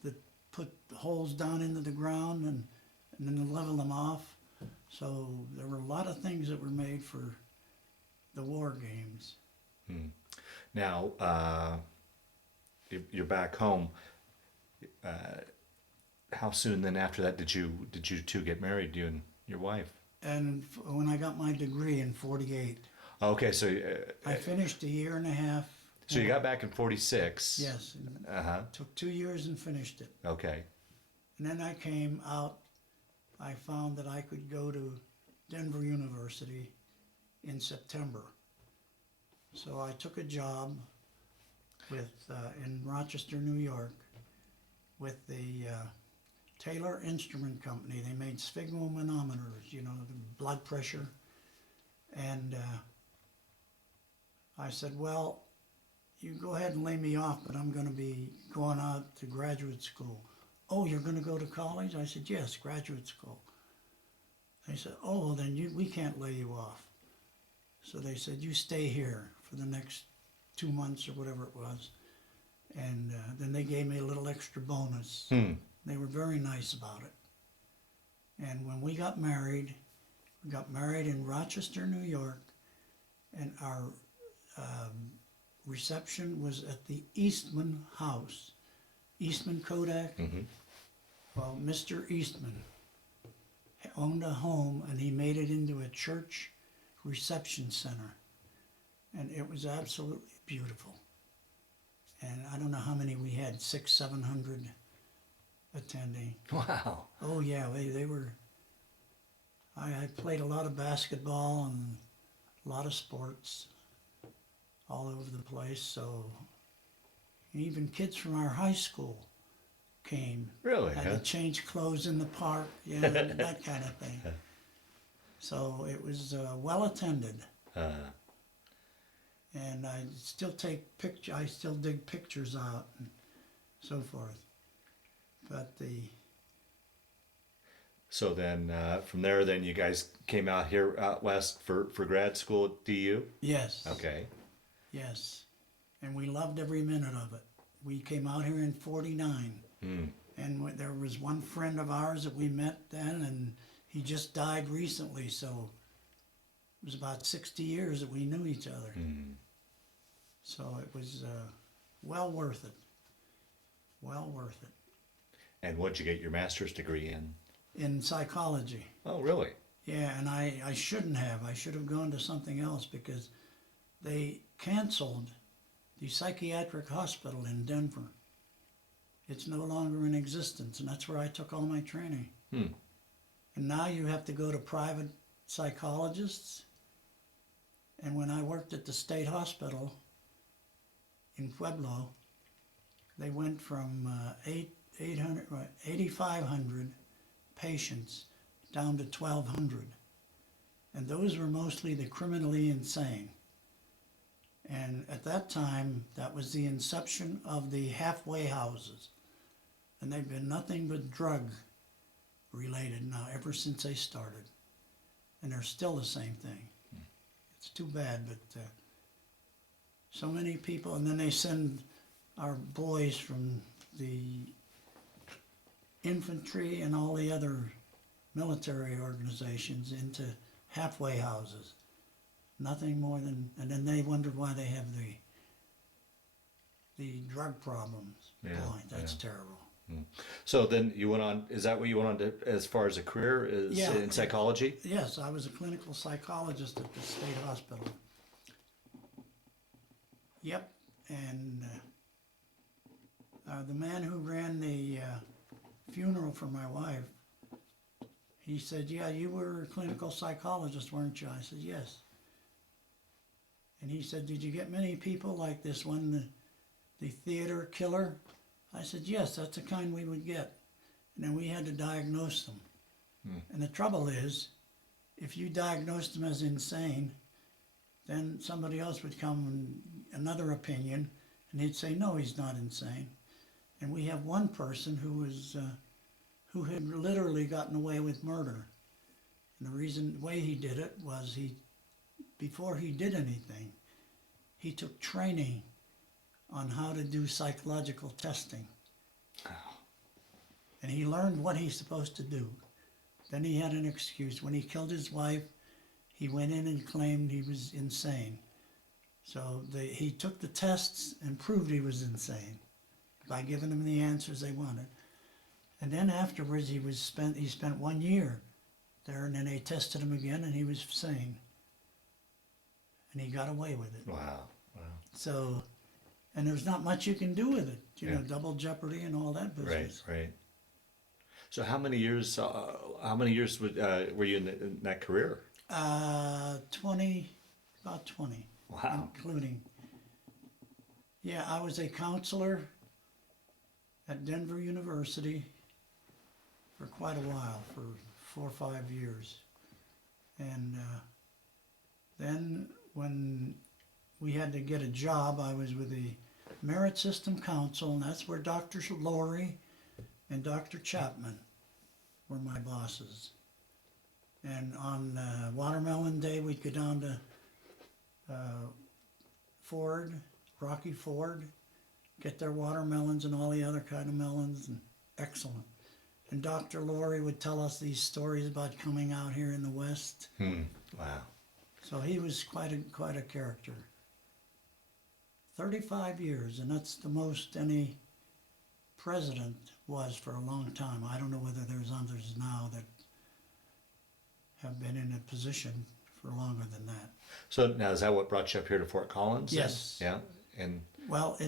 that put holes down into the ground and then level them off. So there were a lot of things that were made for the war games. Now, you're back home. How soon then after that did you two get married, you and your wife? And when I got my degree in 48, Okay, so I finished a year and a half. so you got back in 46. Yes, Uh-huh. took 2 years and finished it. Okay. And then I came out. I found that I could go to Denver University in September. So I took a job in Rochester, New York, with the Taylor Instrument Company. They made sphygmomanometers, the blood pressure. And I said, well, you go ahead and lay me off, but I'm going to be going out to graduate school. Oh, you're going to go to college? I said, yes, graduate school. They said, oh, well, then we can't lay you off. So they said, you stay here for the next 2 months or whatever it was. And then they gave me a little extra bonus. They were very nice about it. And when we got married in Rochester, New York, and our reception was at the Eastman House. Eastman Kodak. Well, Mr. Eastman owned a home, and he made it into a church reception center. And it was absolutely beautiful. And I don't know how many we had, 600, 700 attending. Wow. Oh yeah, they were. I played a lot of basketball and a lot of sports all over the place. So even kids from our high school came. Really? Had Huh? to change clothes in the park, that kind of thing. So it was well attended. And I still I still dig pictures out and so forth. But So then from there, then you guys came out here out west for grad school at DU? yes. Okay. Yes. And we loved every minute of it. We came out here in 49. And there was one friend of ours that we met then, and he just died recently, so it was about 60 years that we knew each other. So it was well worth it. Well worth it. And what'd you get your master's degree in? In psychology. Oh, really? Yeah, and I shouldn't have. I should have gone to something else because they canceled the psychiatric hospital in Denver. It's no longer in existence, and that's where I took all my training. And now you have to go to private psychologists. And when I worked at the state hospital in Pueblo, they went from 8,500 patients down to 1,200. And those were mostly the criminally insane. And at that time, that was the inception of the halfway houses. And they've been nothing but drug related now ever since they started. And they're still the same thing. It's too bad, but so many people, and then they send our boys from the infantry and all the other military organizations into halfway houses. Nothing more than, and then they wondered why they have the drug problems. Yeah, Boy, that's yeah. terrible. So then you went on, is that what you went on to, as far as a career, is Yeah. in psychology? Yes, I was a clinical psychologist at the state hospital. Yep, and the man who ran the funeral for my wife, he said, "Yeah, you were a clinical psychologist, weren't you?" I said, "Yes." And he said, "Did you get many people like this one, the theater killer?" I said, "Yes, that's the kind we would get." And then we had to diagnose them. And the trouble is, if you diagnosed them as insane, then somebody else would come and another opinion, and he'd say, "No, he's not insane." And we have one person who had literally gotten away with murder. And the way he did it was before he did anything, he took training on how to do psychological testing. And he learned what he's supposed to do. Then he had an excuse. When he killed his wife, he went in and claimed he was insane. So he took the tests and proved he was insane by giving them the answers they wanted. And then afterwards he spent 1 year there, and then they tested him again and he was sane. And he got away with it. Wow, wow. So, and there's not much you can do with it. You Yeah. know, double jeopardy and all that business. Right, right. So how many years were you in that career? 20, about 20. Wow. Including, yeah, I was a counselor at Denver University for quite a while, for 4 or 5 years. And then when we had to get a job, I was with the Merit System Council, and that's where Dr. Laurie and Dr. Chapman were my bosses. And on Watermelon Day, we'd go down to Rocky Ford, get their watermelons and all the other kind of melons, and excellent. And Dr. Laurie would tell us these stories about coming out here in the West. Wow. So he was quite a character. 35 years, and that's the most any president was for a long time. I don't know whether there's others now that have been in a position for longer than that. So now is that what brought you up here to Fort Collins? then? Yes. Yeah. And Well,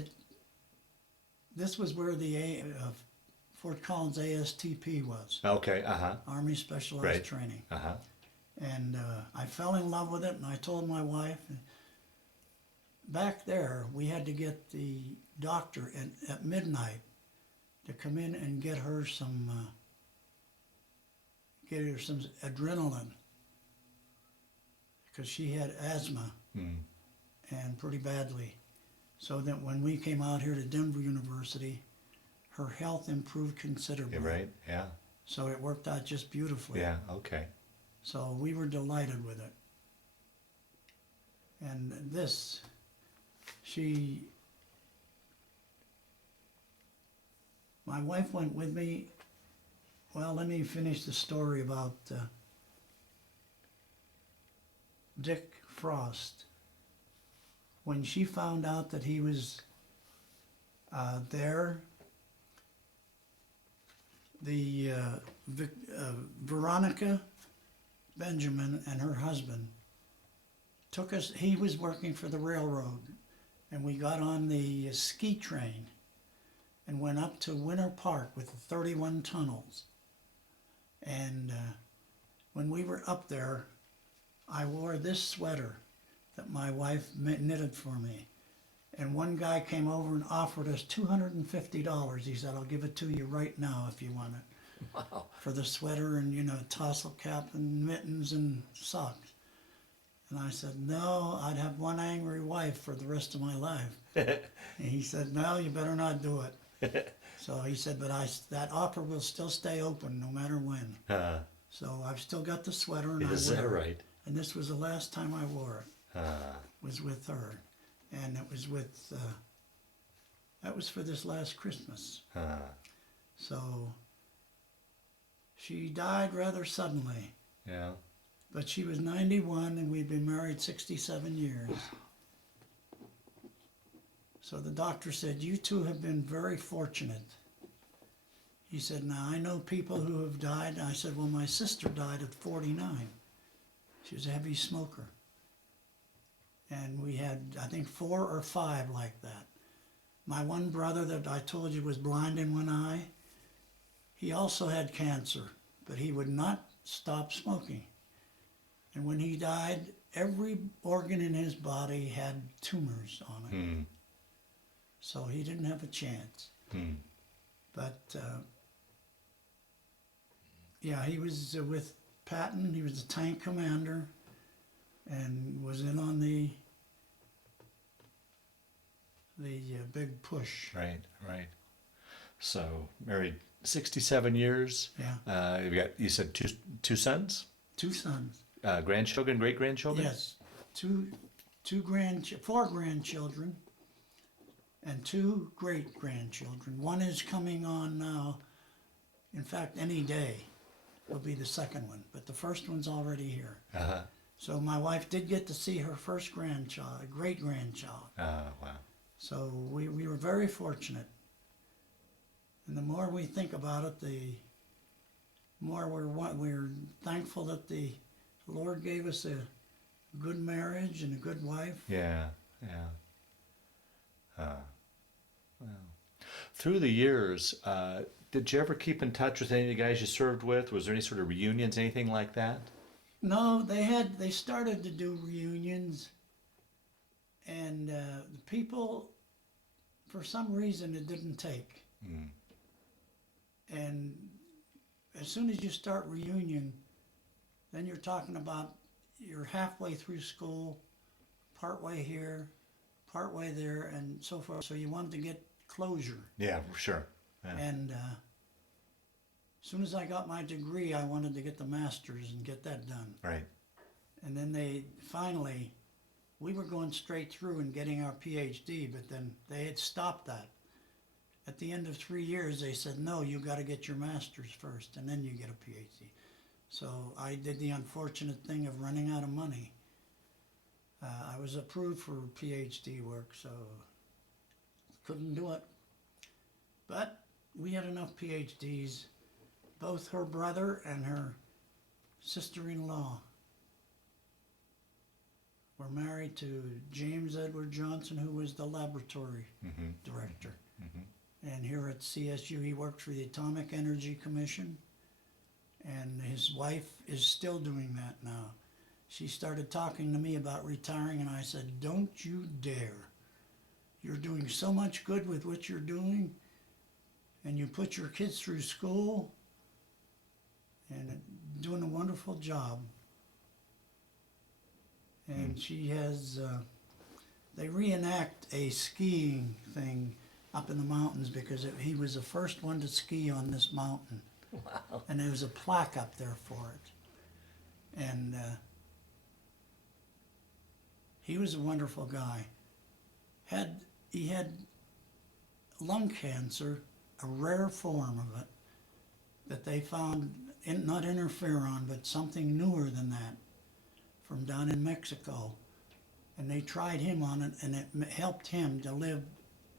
this was where the Fort Collins ASTP was, okay. Army Specialized Right. Training. Uh-huh. And I fell in love with it, and I told my wife. Back there, we had to get the doctor at midnight to come in and get her some adrenaline, because she had asthma and pretty badly. So that when we came out here to Denver University, her health improved considerably. Yeah, right. Yeah. So it worked out just beautifully. Yeah. Okay. So we were delighted with it. And my wife went with me. Well, let me finish the story about Dick Frost. When she found out that he was there, Veronica Benjamin and her husband took us. He was working for the railroad, and we got on the ski train and went up to Winter Park with the 31 tunnels. And when we were up there, I wore this sweater that my wife knitted for me. And one guy came over and offered us $250. He said, "I'll give it to you right now if you want it." Wow. For the sweater and, tassel cap and mittens and socks. And I said, "No, I'd have one angry wife for the rest of my life." And he said, "No, you better not do it." So he said, "But that offer will still stay open no matter when." So I've still got the sweater, and Is I wear that it. right? And this was the last time I wore it. Was with her, and it was with That was for this last Christmas. So she died rather suddenly. Yeah. But she was 91 and we'd been married 67 years. So the doctor said, you two have been very fortunate. He said, now I know people who have died. I said, well, my sister died at 49. She was a heavy smoker. And we had, I think, 4 or 5 like that. My one brother that I told you was blind in one eye, he also had cancer, but he would not stop smoking. And when he died, every organ in his body had tumors on it. So he didn't have a chance. But, yeah, he was with Patton. He was a tank commander and was in on the big push. Right, right. So married 67 years. Yeah. You said two sons? 2 sons. Grandchildren, great-grandchildren? Yes. 4 grandchildren and 2 great-grandchildren. One is coming on now. In fact, any day will be the second one, but the first one's already here. So my wife did get to see her first grandchild, great-grandchild. Wow. So we were very fortunate. And the more we think about it, the more we're thankful that the Lord gave us a good marriage and a good wife. Yeah, yeah. Well. Through the years, did you ever keep in touch with any of the guys you served with? Was there any sort of reunions, anything like that? No, they started to do reunions, and the people, for some reason, it didn't take. And as soon as you start reunion, then you're talking about you're halfway through school, partway here, partway there, and so forth. So you wanted to get closure. Yeah, sure. Yeah. And as soon as I got my degree, I wanted to get the master's and get that done. Right. And then we were going straight through and getting our PhD, but then they had stopped that. At the end of 3 years, they said, no, you got to get your master's first, and then you get a PhD. So I did the unfortunate thing of running out of money. I was approved for PhD work, so couldn't do it. But we had enough PhDs. Both her brother and her sister-in-law were married to James Edward Johnson, who was the laboratory director. And here at CSU, he worked for the Atomic Energy Commission. And his wife is still doing that now. She started talking to me about retiring, and I said, don't you dare. You're doing so much good with what you're doing, and you put your kids through school, and doing a wonderful job. And she has, they reenact a skiing thing up in the mountains because he was the first one to ski on this mountain. Wow. And there was a plaque up there for it. And he was a wonderful guy. He had lung cancer, a rare form of it, that they found, not interferon, but something newer than that, from down in Mexico. And they tried him on it, and it helped him to live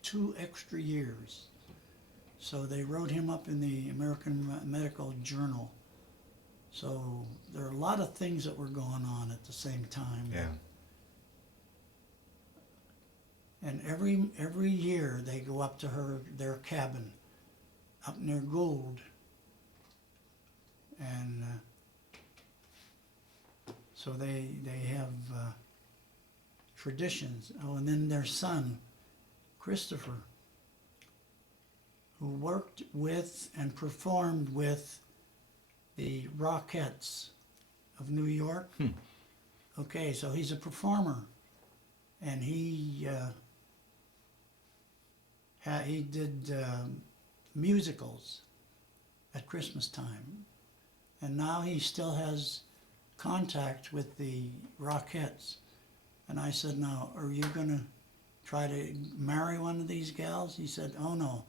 2 extra years. So they wrote him up in the American Medical Journal. So there are a lot of things that were going on at the same time. Yeah. And every year they go up to their cabin up near Gould. And so they have traditions. Oh, and then their son, Christopher, who worked with and performed with the Rockettes of New York. Okay, so he's a performer, and he did musicals at Christmas time, and now he still has contact with the Rockettes. And I said, now, are you going to try to marry one of these gals? He said, oh no,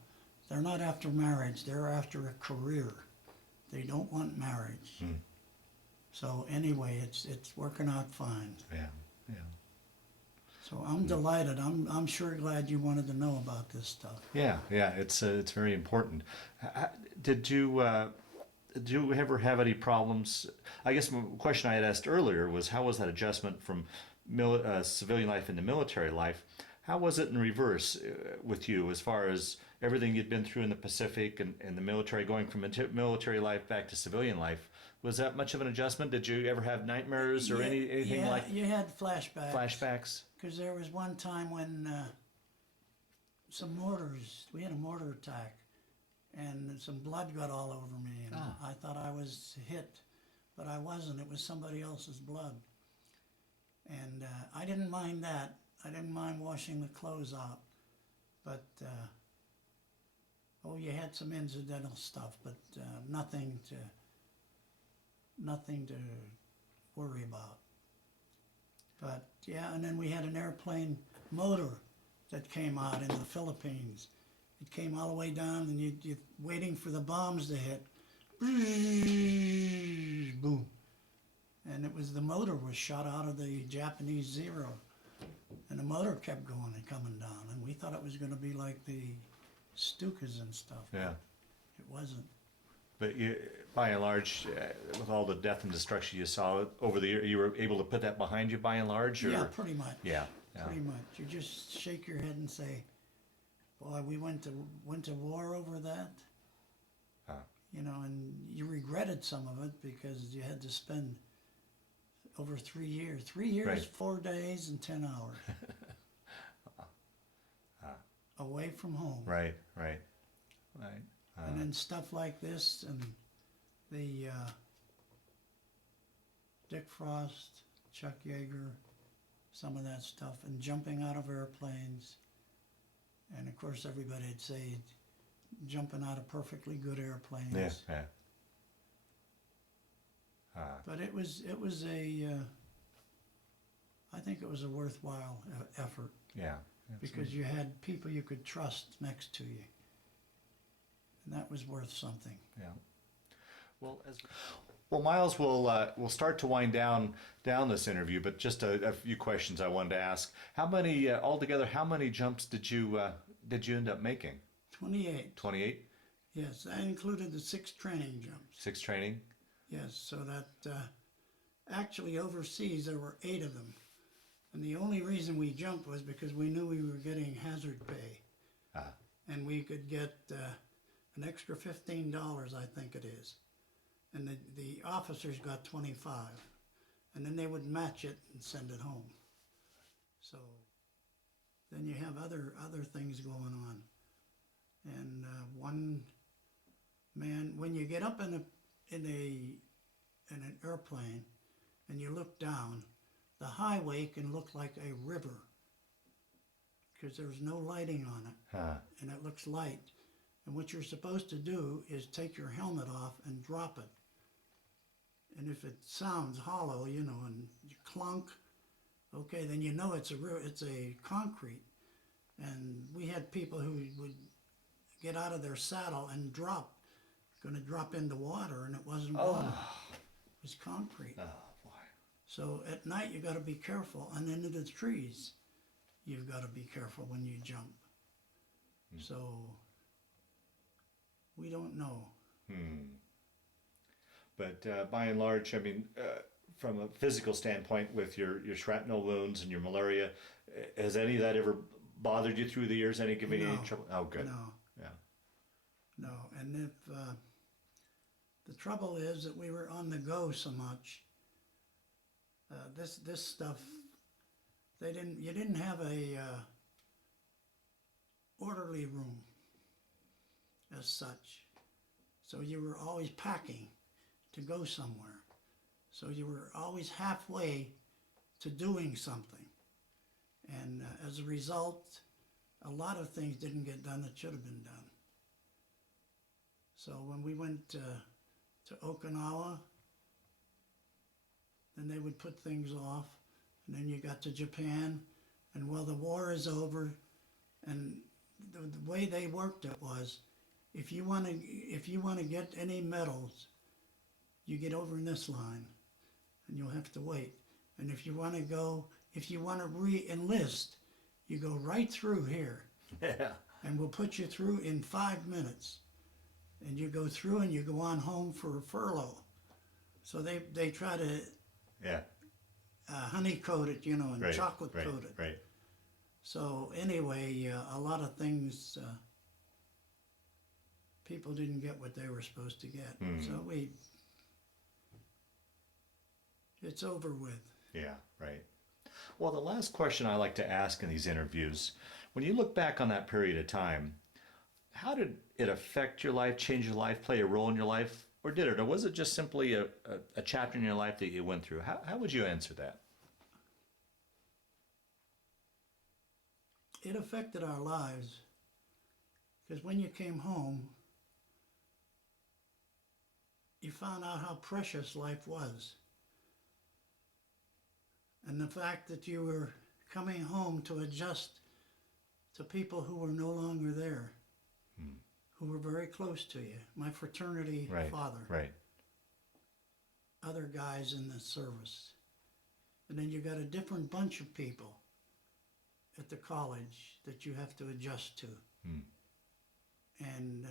they're not after marriage, they're after a career. They don't want marriage. So anyway, it's working out fine. Yeah, yeah. So I'm delighted. I'm sure glad you wanted to know about this stuff. Yeah, yeah, it's very important. Did you ever have any problems? I guess the question I had asked earlier was how was that adjustment from civilian life into military life? How was it in reverse with you as far as everything you'd been through in the Pacific and the military, going from military life back to civilian life? Was that much of an adjustment? Did you ever have nightmares or anything yeah, like you had flashbacks. flashbacks? Because there was one time when we had a mortar attack, and some blood got all over me, and I thought I was hit, but I wasn't. It was somebody else's blood. And I didn't mind that. I didn't mind washing the clothes out. But, you had some incidental stuff, but nothing to worry about. But yeah, and then we had an airplane motor that came out in the Philippines. It came all the way down, and you're waiting for the bombs to hit. Boom. And the motor was shot out of the Japanese Zero. And the motor kept going and coming down. And we thought it was going to be like the Stukas and stuff. Yeah. It wasn't. But you, by and large, with all the death and destruction you saw over the year, you were able to put that behind you by and large? Or? Yeah, pretty much. Yeah, yeah. Pretty much. You just shake your head and say, boy, we went to war over that. You know, and you regretted some of it because you had to spend over 3 years. 3 years, Right. 4 days, and 10 hours. Away from home. Right. And then stuff like this, and the Dick Frost, Chuck Yeager, some of that stuff, and jumping out of airplanes. And of course, everybody'd say jumping out of perfectly good airplanes. Yeah. But it was I think it was a worthwhile effort. Yeah. Because you had people you could trust next to you. And that was worth something. Yeah. Well, Miles, we'll start to wind down this interview, but just a few questions I wanted to ask. How many altogether? How many jumps did you end up making? 28. 28. Yes, that included the 6 training jumps. 6 training. Yes, so that actually overseas there were 8 of them. And the only reason we jumped was because we knew we were getting hazard pay. And we could get an extra $15, I think it is. And the officers got 25. And then they would match it and send it home. So then you have other things going on. And one man, when you get up in an airplane and you look down, the highway can look like a river because there's no lighting on it, and it looks light. And what you're supposed to do is take your helmet off and drop it. And if it sounds hollow, you know, and you clunk, okay, then you know it's a concrete. And we had people who would get out of their saddle and going to drop into water, and it wasn't water. It was concrete. Oh boy. So at night you got to be careful, and into the trees you've got to be careful when you jump. So we don't know. But by and large, I mean, from a physical standpoint, with your shrapnel wounds and your malaria, has any of that ever bothered you through the years? Any given you any trouble? Oh, good. No. Yeah. No, and if the trouble is that we were on the go so much. This stuff, you didn't have a orderly room as such. So you were always packing to go somewhere. So you were always halfway to doing something. And as a result, a lot of things didn't get done that should have been done. So when we went to Okinawa, then they would put things off. And then you got to Japan, And well, the war is over, and the way they worked it was, if you want to get any medals, you get over in this line, and you'll have to wait. And if you want to re-enlist, you go right through here, Yeah. and we'll put you through in 5 minutes. And you go through and you go on home for a furlough. So they try to Yeah. honey coat it, and Right. chocolate Right. coat it. Right. So anyway, a lot of things, people didn't get what they were supposed to get. So it's over with. Yeah. Right. Well, the last question I like to ask in these interviews, when you look back on that period of time, how did it affect your life, change your life, play a role in your life, or did it? Or was it just simply a chapter in your life that you went through? How would you answer that? It affected our lives because when you came home, you found out how precious life was. And the fact that you were coming home to adjust to people who were no longer there, who were very close to you. My fraternity father, Right. other guys in the service. And then you got a different bunch of people at the college that you have to adjust to. And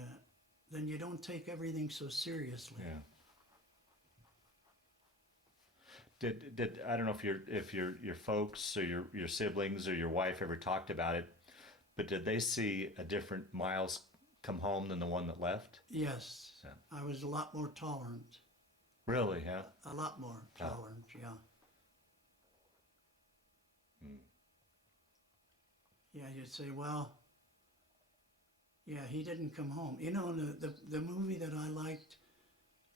then you don't take everything so seriously. Yeah. Did I don't know if your folks or your siblings or your wife ever talked about it, but did they see a different Miles come home than the one that left? Yes, Yeah. I was a lot more tolerant. Really? Yeah. A lot more tolerant, yeah. Yeah, you'd say, well, yeah, he didn't come home. The movie that I liked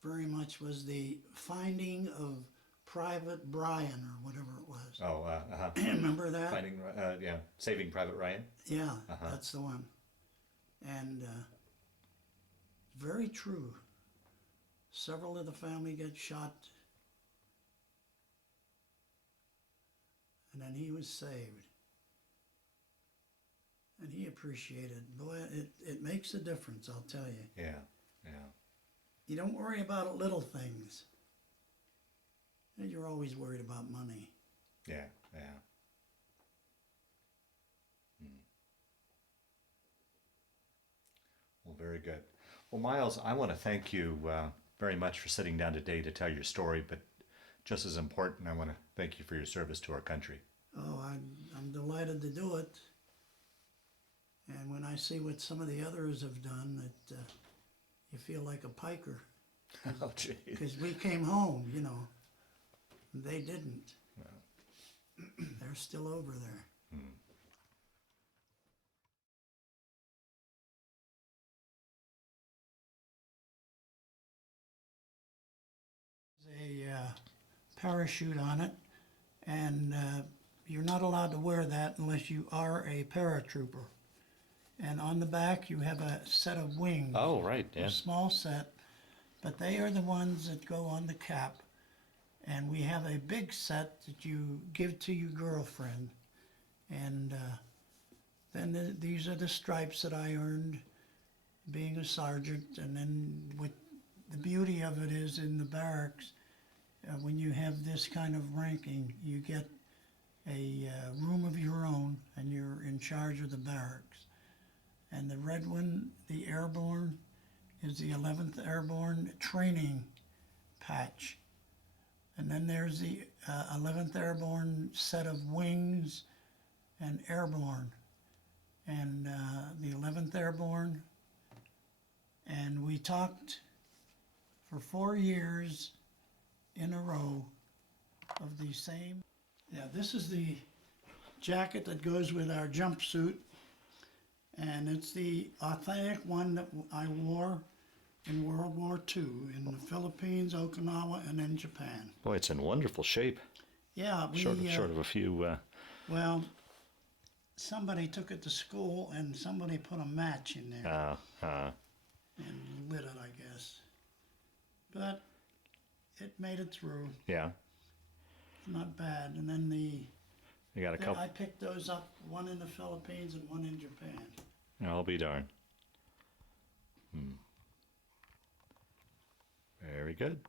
very much was The Finding of Private Brian, or whatever it was. Oh, Remember that? Finding, Saving Private Ryan. Yeah, that's the one. And very true. Several of the family get shot, and then he was saved. And he appreciated. Boy, it makes a difference, I'll tell you. Yeah, yeah. You don't worry about little things. You're always worried about money. Yeah, yeah. Well, very good. Well, Miles, I want to thank you very much for sitting down today to tell your story, but just as important, I want to thank you for your service to our country. Oh, I'm delighted to do it. And when I see what some of the others have done, you feel like a piker. Oh, geez. Because we came home, They didn't. They're still over there. There's a parachute on it, and you're not allowed to wear that unless you are a paratrooper. And on the back you have a set of wings. Oh, right, yeah. A small set, but they are the ones that go on the cap. And we have a big set that you give to your girlfriend. And then these are the stripes that I earned being a sergeant. And then what the beauty of it is in the barracks, when you have this kind of ranking, you get a room of your own and you're in charge of the barracks. And the red one, the Airborne, is the 11th Airborne training patch. And then there's the 11th Airborne set of wings and Airborne. And the 11th Airborne. And we talked for 4 years in a row of the same. Yeah, this is the jacket that goes with our jumpsuit. And it's the authentic one that I wore in World War II in the Philippines, Okinawa, and in Japan. Boy, it's in wonderful shape. Yeah, Short of a few... Well, somebody took it to school and somebody put a match in there and lit it, I guess. But it made it through. Yeah. Not bad. And then the You got a couple. I picked those up, one in the Philippines and one in Japan. I'll be darned. Very good.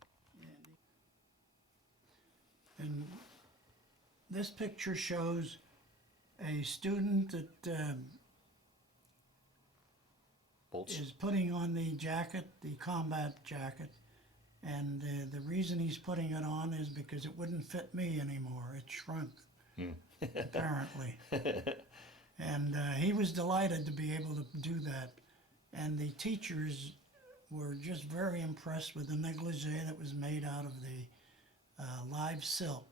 And this picture shows a student that Bolts. is putting on the jacket, the combat jacket, and the reason he's putting it on is because it wouldn't fit me anymore. It shrunk, apparently. And he was delighted to be able to do that. And the teachers were just very impressed with the negligee that was made out of the live silk.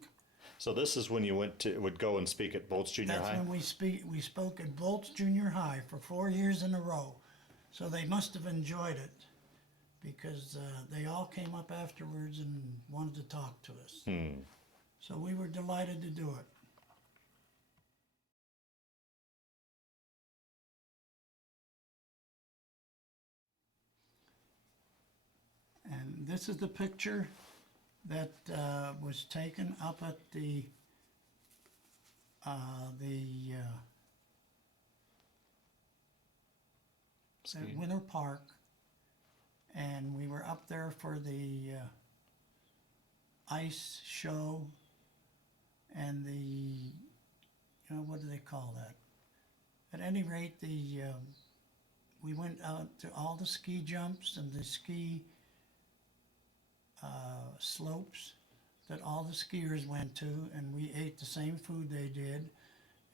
So this is when you would go and speak at Bolts Junior That's High? when we spoke at Bolts Junior High for 4 years in a row. So they must have enjoyed it because they all came up afterwards and wanted to talk to us. So we were delighted to do it. And this is the picture that was taken up at the at Winter Park, and we were up there for the ice show and the, what do they call that? At any rate, we went out to all the ski jumps and the ski slopes that all the skiers went to, and we ate the same food they did,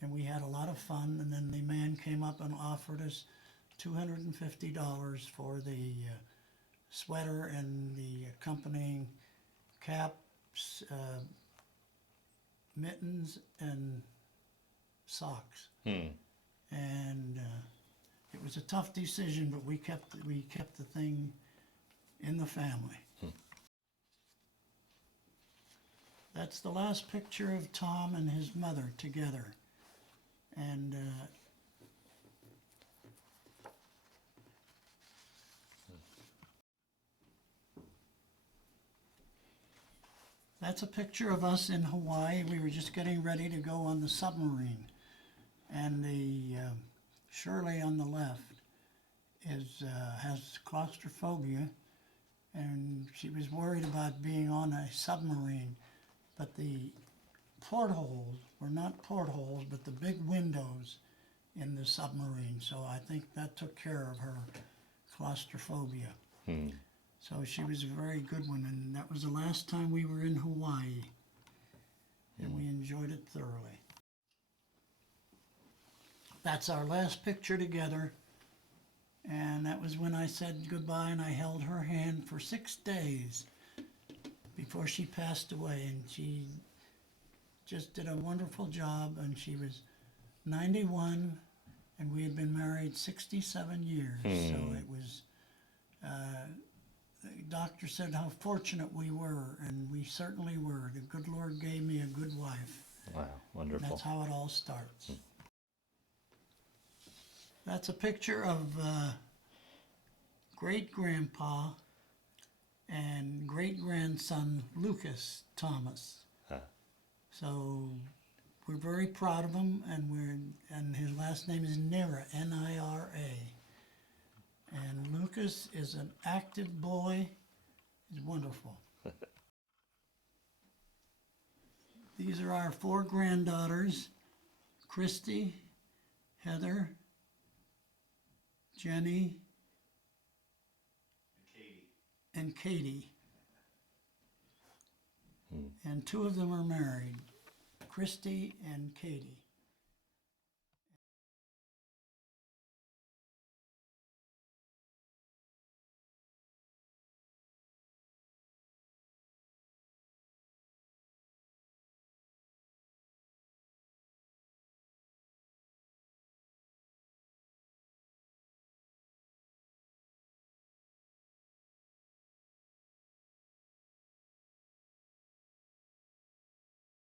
and we had a lot of fun. And then the man came up and offered us $250 for the sweater and the accompanying caps, mittens, and socks. And it was a tough decision, but we kept the thing in the family. That's the last picture of Tom and his mother together. And that's a picture of us in Hawaii. We were just getting ready to go on the submarine. And the Shirley on the left has claustrophobia, and she was worried about being on a submarine. But the portholes were not portholes, but the big windows in the submarine. So I think that took care of her claustrophobia. So she was a very good one, and that was the last time we were in Hawaii. And we enjoyed it thoroughly. That's our last picture together. And that was when I said goodbye, and I held her hand for 6 days before she passed away. And she just did a wonderful job, and she was 91, and we had been married 67 years. So it was, the doctor said how fortunate we were, and we certainly were. The good Lord gave me a good wife. Wow, wonderful. That's how it all starts. That's a picture of great-grandpa and great-grandson Lucas Thomas. So we're very proud of him, and his last name is Nira, N-I-R-A. And Lucas is an active boy. He's wonderful. These are our 4 granddaughters: Christy, Heather, Jenny, and Katie. And 2 of them are married, Christy and Katie.